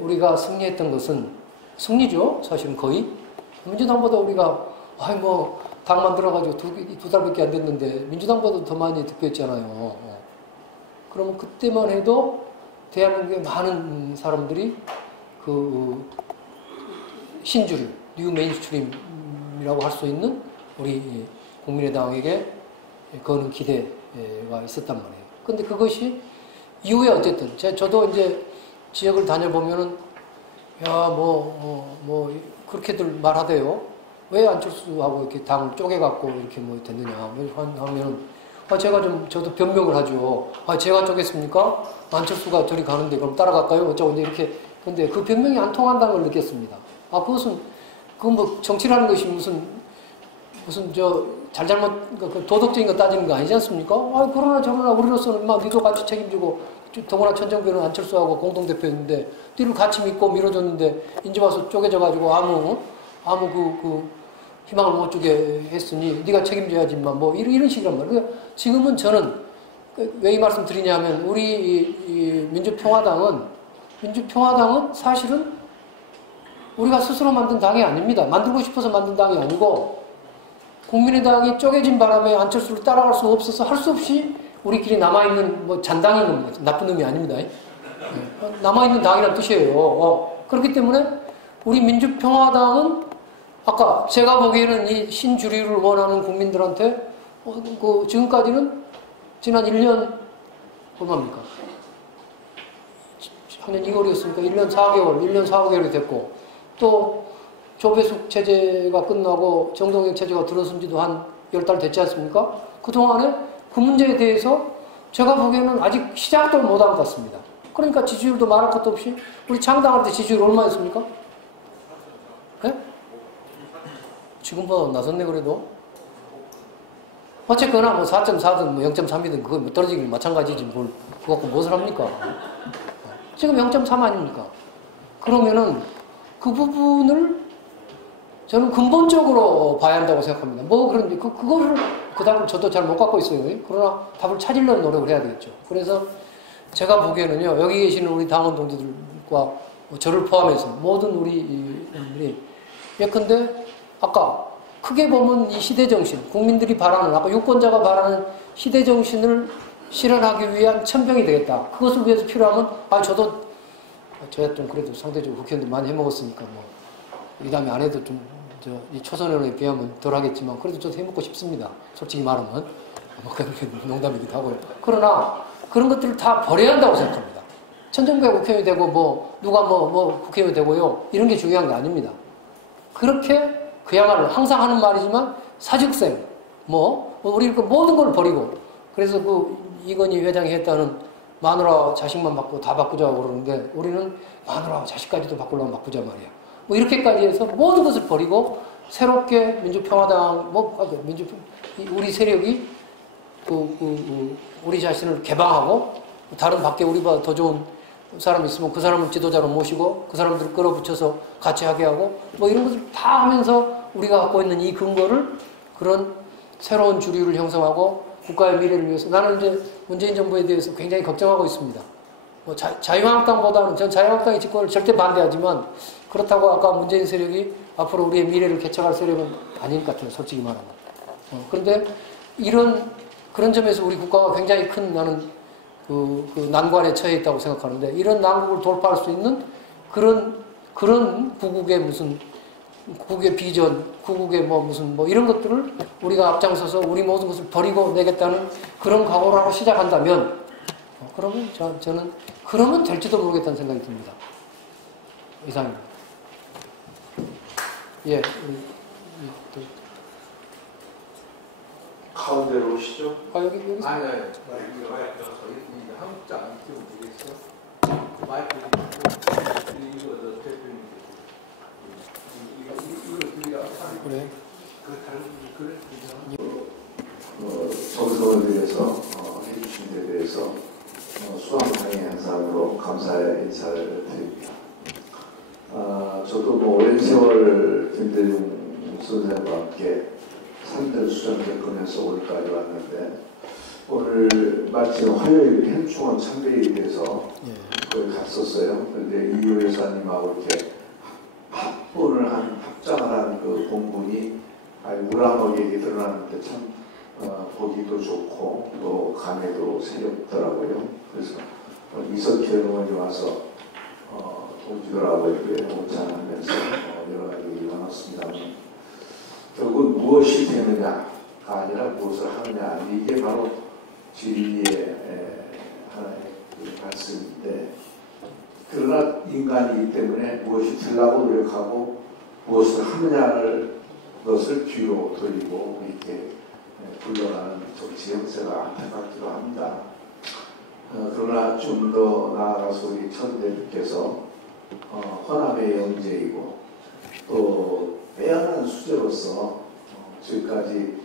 우리가 승리했던 것은 승리죠. 사실은 거의 민주당보다 우리가 당 만들어가지고 두 달밖에 안 됐는데 민주당보다 더 많이 득표했잖아요. 그러면 그때만 해도 대한민국의 많은 사람들이 그 신주류, 뉴 메인스트림이라고 할 수 있는 우리 국민의당에게 거는 기대가 있었단 말이에요. 근데 그것이 이후에 어쨌든 저도 이제 지역을 다녀보면은 그렇게들 말하대요. 왜 안철수하고 이렇게 당을 쪼개갖고 이렇게 됐느냐 하면은 저도 변명을 하죠. 제가 쪼갰습니까? 안철수가 저리 가는데 그럼 따라갈까요? 어쩌고 이렇게. 근데 그 변명이 안 통한다는 걸 느꼈습니다. 그것은 정치라는 것이 무슨 잘잘못 도덕적인 거 따지는 거 아니지 않습니까? 그러나 저러나 우리로서는 니도 같이 책임지고 더구나 천정배는 안철수하고 공동대표였는데 니를 같이 믿고 밀어줬는데 이제 와서 쪼개져가지고 아무 희망을 못 주게 했으니 네가 책임져야지만 이런 식이란 말이에요. 지금은 저는 왜 이 말씀 드리냐면 우리 민주평화당은 사실은 우리가 스스로 만든 당이 아닙니다. 만들고 싶어서 만든 당이 아니고 국민의당이 쪼개진 바람에 안철수를 따라갈 수 없어서 할 수 없이 우리끼리 남아있는 잔당인 겁니다. 나쁜 놈이 아닙니다. 남아있는 당이란 뜻이에요. 그렇기 때문에 우리 민주평화당은 아까 제가 보기에는 이 신주류를 원하는 국민들한테 지금까지는 지난 1년 얼마입니까? 작년 2월이었으니까 1년 4개월이 됐고 또 조배숙 체제가 끝나고 정동영 체제가 들어선 지도 한 10달 됐지 않습니까? 그동안에 그 문제에 대해서 제가 보기에는 아직 시작도 못한 것 같습니다. 그러니까 지지율도 말할 것도 없이 우리 창당할 때 지지율 얼마였습니까? 네? 지금보다 낮았네 그래도. 어쨌거나 4.4든 0.3이든 그거 떨어지긴 마찬가지지 그거 갖고 무엇을 합니까? 지금 0.3 아닙니까? 그러면은 그 부분을 저는 근본적으로 봐야 한다고 생각합니다. 뭐 그런데 그거를 그 답을 저도 잘 못 갖고 있어요. 그러나 답을 찾으려는 노력을 해야 되겠죠. 그래서 제가 보기에는요, 여기 계시는 우리 당원 동지들과 저를 포함해서 모든 우리 분들이 예컨대 아까 크게 보면 이 시대 정신, 국민들이 바라는 아까 유권자가 바라는 시대 정신을 실현하기 위한 천병이 되겠다. 그것을 위해서 필요하면 저야 좀 그래도 상대적으로 국회의원도 많이 해먹었으니까 뭐 이 다음에 안 해도 좀 이 초선의원에 비하면 덜 하겠지만 그래도 저도 해먹고 싶습니다. 솔직히 말하면 뭐 그렇게 농담이기도 하고요. 그러나 그런 것들을 다 버려야 한다고 생각합니다. 천정배 국회의원이 되고 뭐 누가 뭐 국회의원이 되고요 이런 게 중요한 게 아닙니다. 그렇게 그야말로 항상 하는 말이지만 사직생 우리 그 모든 걸 버리고 그래서 그 이건희 회장이 했다는 마누라 자식만 바꾸고 다 바꾸자고 그러는데 우리는 마누라와 자식까지도 바꾸려면 바꾸자 말이야. 뭐 이렇게까지 해서 모든 것을 버리고 새롭게 민주평화당 우리 세력이 우리 자신을 개방하고 다른 밖에 우리보다 더 좋은 사람 있으면 그 사람을 지도자로 모시고 그 사람들을 끌어붙여서 같이 하게 하고 뭐 이런 것을 다 하면서 우리가 갖고 있는 이 근거를 그런 새로운 주류를 형성하고 국가의 미래를 위해서 나는 이제 문재인 정부에 대해서 굉장히 걱정하고 있습니다. 뭐 자유한국당보다는 전 자유한국당의 집권을 절대 반대하지만 그렇다고 아까 문재인 세력이 앞으로 우리의 미래를 개척할 세력은 아닌 것 같아요. 솔직히 말하면. 그런데 그런 점에서 우리 국가가 굉장히 큰 나는 그 난관에 처해 있다고 생각하는데 이런 난국을 돌파할 수 있는 그런 구국의 구국의 비전, 구국의 이런 것들을 우리가 앞장서서 우리 모든 것을 버리고 내겠다는 그런 각오를 하고 시작한다면 그러면 저는 그러면 될지도 모르겠다는 생각이 듭니다. 이상입니다. 예, 가운데로 오시죠. 여기. 아니, 한국장 안 키우면 되겠어? 마이크 이거 대표님 이거 드리라. 그래. 정성을 들여서 해주신 데 대해서 수왕상의 한상으로 감사의 인사를 드립니다. 저도 오랜 세월 김대중 선생과 함께 산들 수장 겪으면서 오늘까지 왔는데 오늘 마침 화요일 현충원 참배에 대해서 거기 갔었어요. 그런데 이호 여사님하고 이렇게 합장을 한 그 본분이 우람하게 드러나는데 참 보기도 좋고 또 감회도 새롭더라고요. 그래서 이석희 의원이 와서 동지들하고 이렇게 온찬하면서 여러 가지 얘기를 나눴습니다만 결국 무엇이 되느냐가 아니라 무엇을 하느냐 이게 바로 진리의 하나의 말씀인데 그러나 인간이기 때문에 무엇이 되려고 노력하고 무엇을 하느냐를 것을 뒤로 돌리고 이렇게 굴러가는 정치 형세가 안타깝기도 합니다. 그러나 좀 더 나아가서 우리 천대주께서 호남의 영재이고 또 빼어난 수제로서 지금까지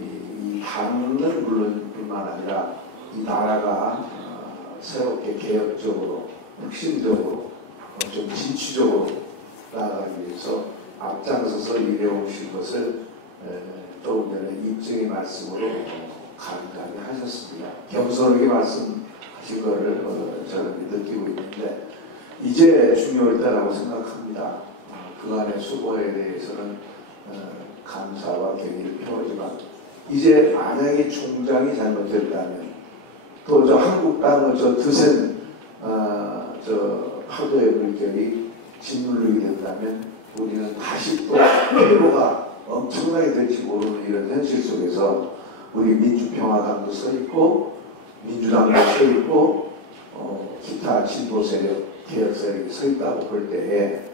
이 당은 물론뿐만 아니라 이 나라가 새롭게 개혁적으로 혁신적으로 좀 진취적으로 나아가기 위해서 앞장서서 일해오신 것을 조금 전에 입증의 말씀으로 간단히 하셨습니다. 겸손하게 말씀하신 것을 저는 느끼고 있는데 이제 중요할 때라고 생각합니다. 그간의 수고에 대해서는 감사와 경의를 표하지만 이제 만약에 총장이 잘못됐다면 또 저 한국 땅의 저 드센 저 파도의 물결이 짓누르게 된다면 우리는 다시 또 회로가 엄청나게 될지 모르는 이런 현실 속에서 우리 민주평화당도 서 있고 민주당도 서 있고 기타 진보 세력, 개혁 세력이 서 있다고 볼 때에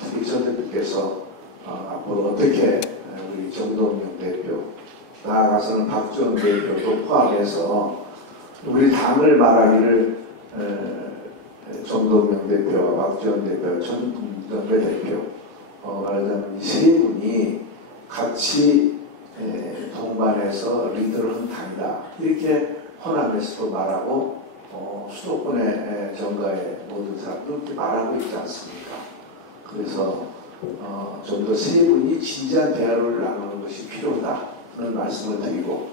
특히 전 대표께서 앞으로 어떻게 우리 정동영 대표 나아가서는 박지원 대표도 포함해서 우리 당을 말하기를 정동영 대표와 박지원 대표, 전동배 대표 말하자면 이 세 분이 같이 동반해서 리더를 한 당이다. 이렇게 호남에서도 말하고 수도권의 정가에 모든 사람들 그렇게 말하고 있지 않습니까? 그래서 좀 더 세 분이 진지한 대화를 나누는 것이 필요하다 그런 말씀을 드리고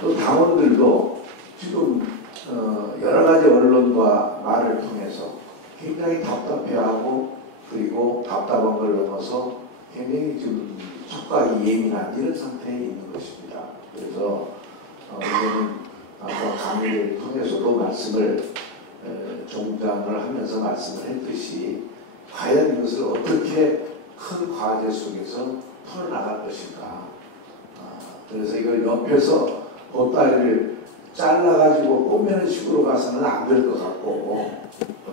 또 당원들도 지금 여러 가지 언론과 말을 통해서 굉장히 답답해하고 그리고 답답한 걸 넘어서 굉장히 지금 촉각이 예민한 이런 상태에 있는 것입니다. 그래서 이제는 아까 강의를 통해서도 말씀을 종장을 하면서 말씀을 했듯이 과연 이것을 어떻게 큰 과제 속에서 풀어나갈 것인가. 그래서 이걸 옆에서 보따리를 잘라가지고 꼬매는 식으로 가서는 안 될 것 같고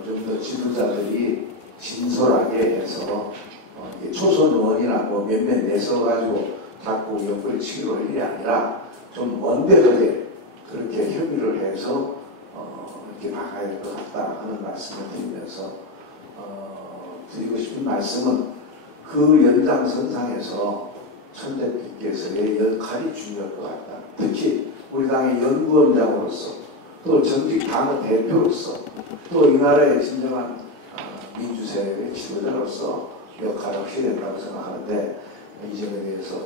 좀 더 지도자들이 진솔하게 해서 초선 의원이나 뭐 몇몇 내서가지고 자꾸 옆을 치기로 할 일이 아니라 좀 먼데하게 그렇게 협의를 해서 이렇게 나가야 될 것 같다 하는 말씀을 드리면서 드리고 싶은 말씀은 그 연장선상에서 천 대표께서의 역할이 중요할 것 같다. 특히 우리 당의 연구원장으로서 또 정직 당의 대표로서 또 이 나라의 진정한 민주세력의 지도자로서 역할을 하셔야 된다고 생각하는데 이 점에 대해서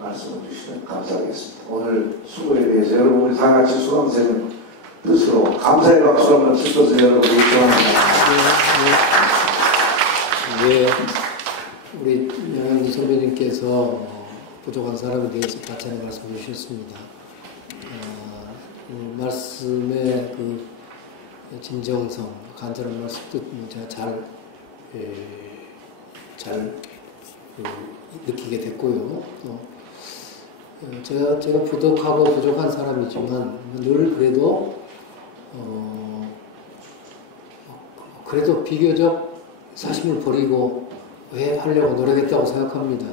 말씀을 주시면 감사하겠습니다. 오늘 수고에 대해서 여러분 우리 다 같이 수강생을 뜻으로 감사의 박수 한번 치셔서 여러분 요청합니다. 네, 우리 양현주 선배님께서 부족한 사람에 대해서 같이 말씀해 주셨습니다. 말씀의 그 진정성, 간절한 말씀도 제가 잘 느끼게 됐고요. 또 제가 부족하고 부족한 사람이지만 늘 그래도 비교적 사심을 버리고 왜 하려고 노력했다고 생각합니다.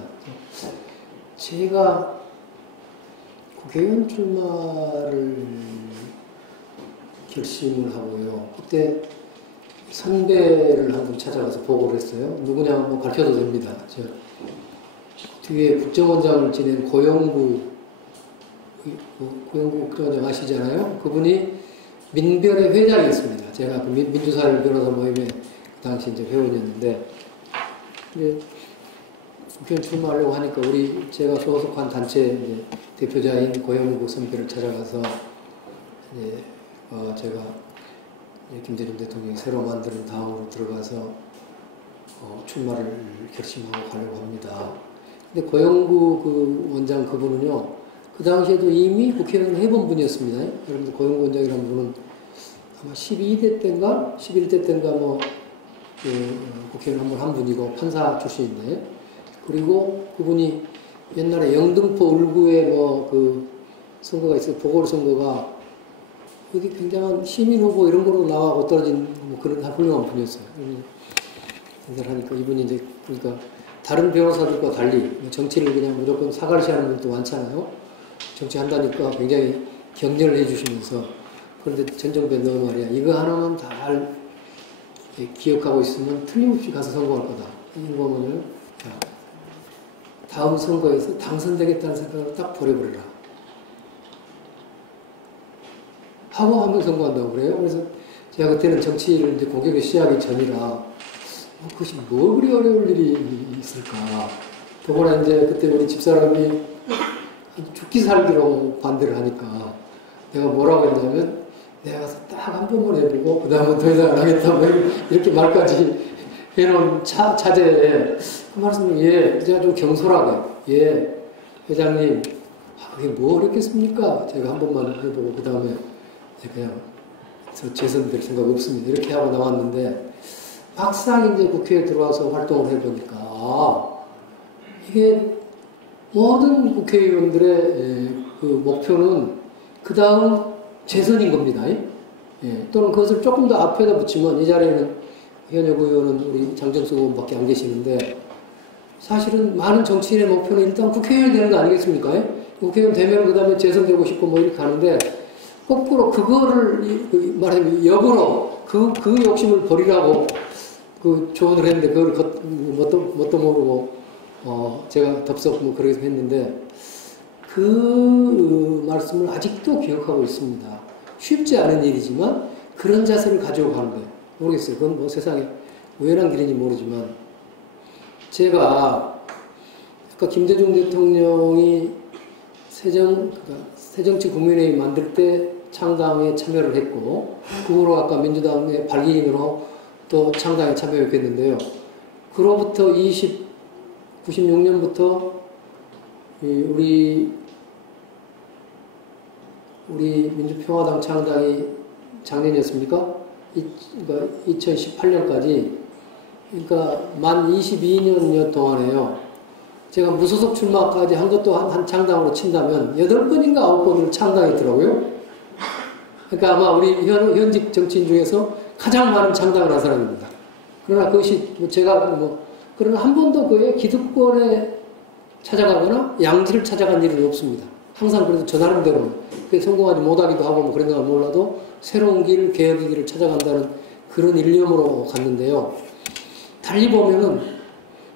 제가 국회의원 출마를 결심을 하고요. 그때 선배를 한 분 찾아가서 보고를 했어요. 누구냐 뭐 밝혀도 됩니다. 저 뒤에 국정원장을 지낸 고영구 국정원장 아시잖아요. 그분이 민변의 회장이었습니다. 제가 그 민주사회 변호사 모임에 그 당시 이제 회원이었는데, 국회의원 출마하려고 하니까 제가 소속한 단체 대표자인 고영구 선배를 찾아가서 제가 김대중 대통령이 새로 만드는 당으로 들어가서 출마를 결심하고 가려고 합니다. 근데 고영구 그 원장 그분은요, 그 당시에도 이미 국회의원 해본 분이었습니다. 여러분들 고영구 원장이라는 분은 아마 12대 때인가 11대 때인가 뭐 국회의원 한번 한 분이고 판사 출신인데, 그리고 그분이 옛날에 영등포 울구에 뭐 그 선거가 있어요. 보궐선거가 어디 굉장한 시민 후보 이런 거로 나와고 떨어진 뭐 그런 훌륭한 분이었어요. 하니까 이분이 이제 그러니까 다른 변호사들과 달리 정치를 그냥 무조건 사갈시 하는 분도 많잖아요. 정치한다니까 굉장히 격려를 해주시면서, 그런데 전정배 너 말이야 이거 하나만 잘 기억하고 있으면 틀림없이 가서 선거할 거다. 이 거면은 다음 선거에서 당선되겠다는 생각을 딱 버려버려라 하고 한번 선거한다고 그래요. 그래서 제가 그때는 정치를 이제 공격이 시작하기 전이라 그것이 뭐 그리 어려울 일이 있을까. 더구나 이제 그때 우리 집사람이 죽기 살기로 반대를 하니까 내가 뭐라고 했냐면, 내가 가서 딱 한 번만 해보고 그 다음은 더 이상 안 하겠다 뭐 이렇게 말까지 해놓은 차제에 그 말씀을 제가 좀 경솔하게 회장님 그게 뭐 어렵겠습니까? 제가 한 번만 해보고 그 다음에 그냥 재선될 생각 없습니다. 이렇게 하고 나왔는데, 막상 이제 국회에 들어와서 활동을 해보니까 이게 모든 국회의원들의 그 목표는 그 다음 재선인 겁니다. 또는 그것을 조금 더 앞에다 붙이면, 이 자리에는 현역 의원은 우리 장정수 의원밖에 안 계시는데, 사실은 많은 정치인의 목표는 일단 국회의원이 되는 거 아니겠습니까? 국회의원 되면 그 다음에 재선되고 싶고 뭐 이렇게 가는데, 거꾸로 그거를 말하자면 역으로 그 욕심을 버리라고 그 조언을 했는데, 그걸 뭣도 모르고 제가 덥석 뭐 그렇게 했는데, 그 말씀을 아직도 기억하고 있습니다. 쉽지 않은 일이지만 그런 자세를 가지고 가는데 모르겠어요. 그건 뭐 세상에 우연한 길인지 모르지만 제가 아까 김대중 대통령이 새정치 국민회의 만들 때 창당에 참여를 했고 그 후로 아까 민주당의 발기인으로 또 창당에 참여했겠는데요. 그로부터 96년부터 우리 민주평화당 창당이 작년이었습니까? 그러니까 2018년까지 그러니까 만 22년여 동안에요. 제가 무소속 출마까지 한 것도 한 창당으로 친다면 8번인가 9번을 창당했더라고요. 그러니까 아마 우리 현직 정치인 중에서 가장 많은 창당을 한 사람입니다. 그러나 그것이 제가 그러나 한 번도 그의 기득권에 찾아가거나 양지를 찾아간 일은 없습니다. 항상 그래도 저 나름대로 그게 성공하지 못하기도 하고 뭐 그런가 몰라도 새로운 길, 개혁의 길을 찾아간다는 그런 일념으로 갔는데요. 달리 보면은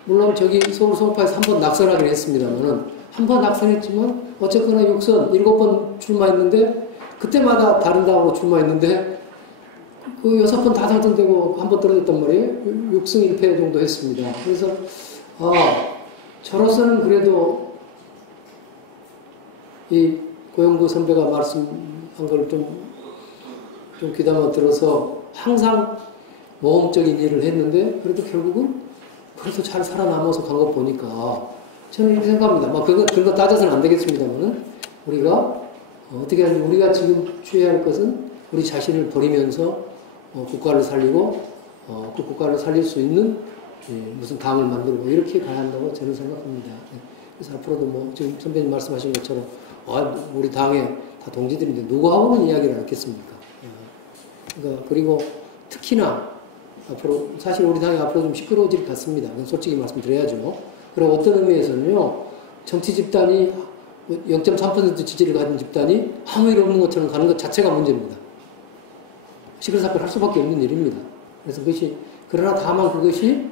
물론 저기 서울 송파에서 한 번 낙선하긴 했습니다만은 한 번 낙선했지만 어쨌거나 6선 7번 출마했는데 그때마다 다른 당으로 출마했는데 그 6번 다 당선되고 한 번 떨어졌단 말이에요. 6승 1패 정도 했습니다. 그래서 저로서는 그래도 이 고영구 선배가 말씀한 걸 좀 귀담아 들어서 항상 모험적인 일을 했는데 그래도 결국은 그래도 잘 살아남아서 간 거 보니까 저는 이렇게 생각합니다. 뭐 그런 거 따져서는 안 되겠습니다만은 우리가 어떻게 하면 우리가 지금 취해야 할 것은 우리 자신을 버리면서 국가를 살리고 그 국가를 살릴 수 있는 무슨 당을 만들고 이렇게 가야 한다고 저는 생각합니다. 그래서 앞으로도 뭐 지금 선배님 말씀하신 것처럼 우리 당에 다 동지들인데 누구하고는 이야기를 안 했겠습니까? 그러니까 그리고 특히나 앞으로 사실 우리 당이 앞으로 좀 시끄러워질 것 같습니다. 솔직히 말씀드려야죠. 그리고 어떤 의미에서는요. 정치 집단이 0.3% 지지를 가진 집단이 아무 일 없는 것처럼 가는 것 자체가 문제입니다. 시끌사끌 할 수밖에 없는 일입니다. 그래서 그러나 다만 그것이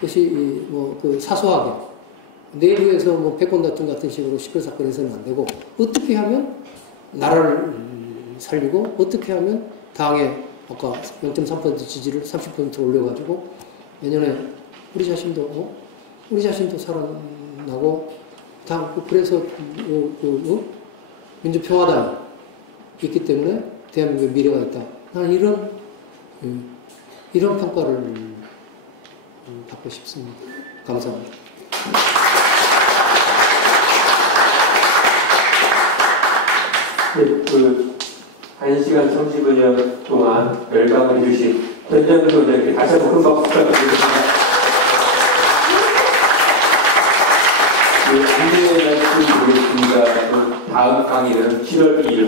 그 사소하게 내부에서 뭐 패권 다툼 같은 식으로 시끌사끌 해서는 안 되고 어떻게 하면 나라를 살리고 어떻게 하면 당의 아까 0.3% 지지를 30% 올려가지고 내년에 우리 자신도 살아나고 그래서 민주평화당이 있기 때문에 대한민국의 미래가 있다. 나는 이런 평가를 받고 싶습니다. 감사합니다. 네, 1시간 30여 동안 열강을 해주신 전장근 의원님께 다시 한번 큰 박수 부탁드리겠습니다. 안내의 말씀 드리겠습니다. 다음 강의는 7월 2일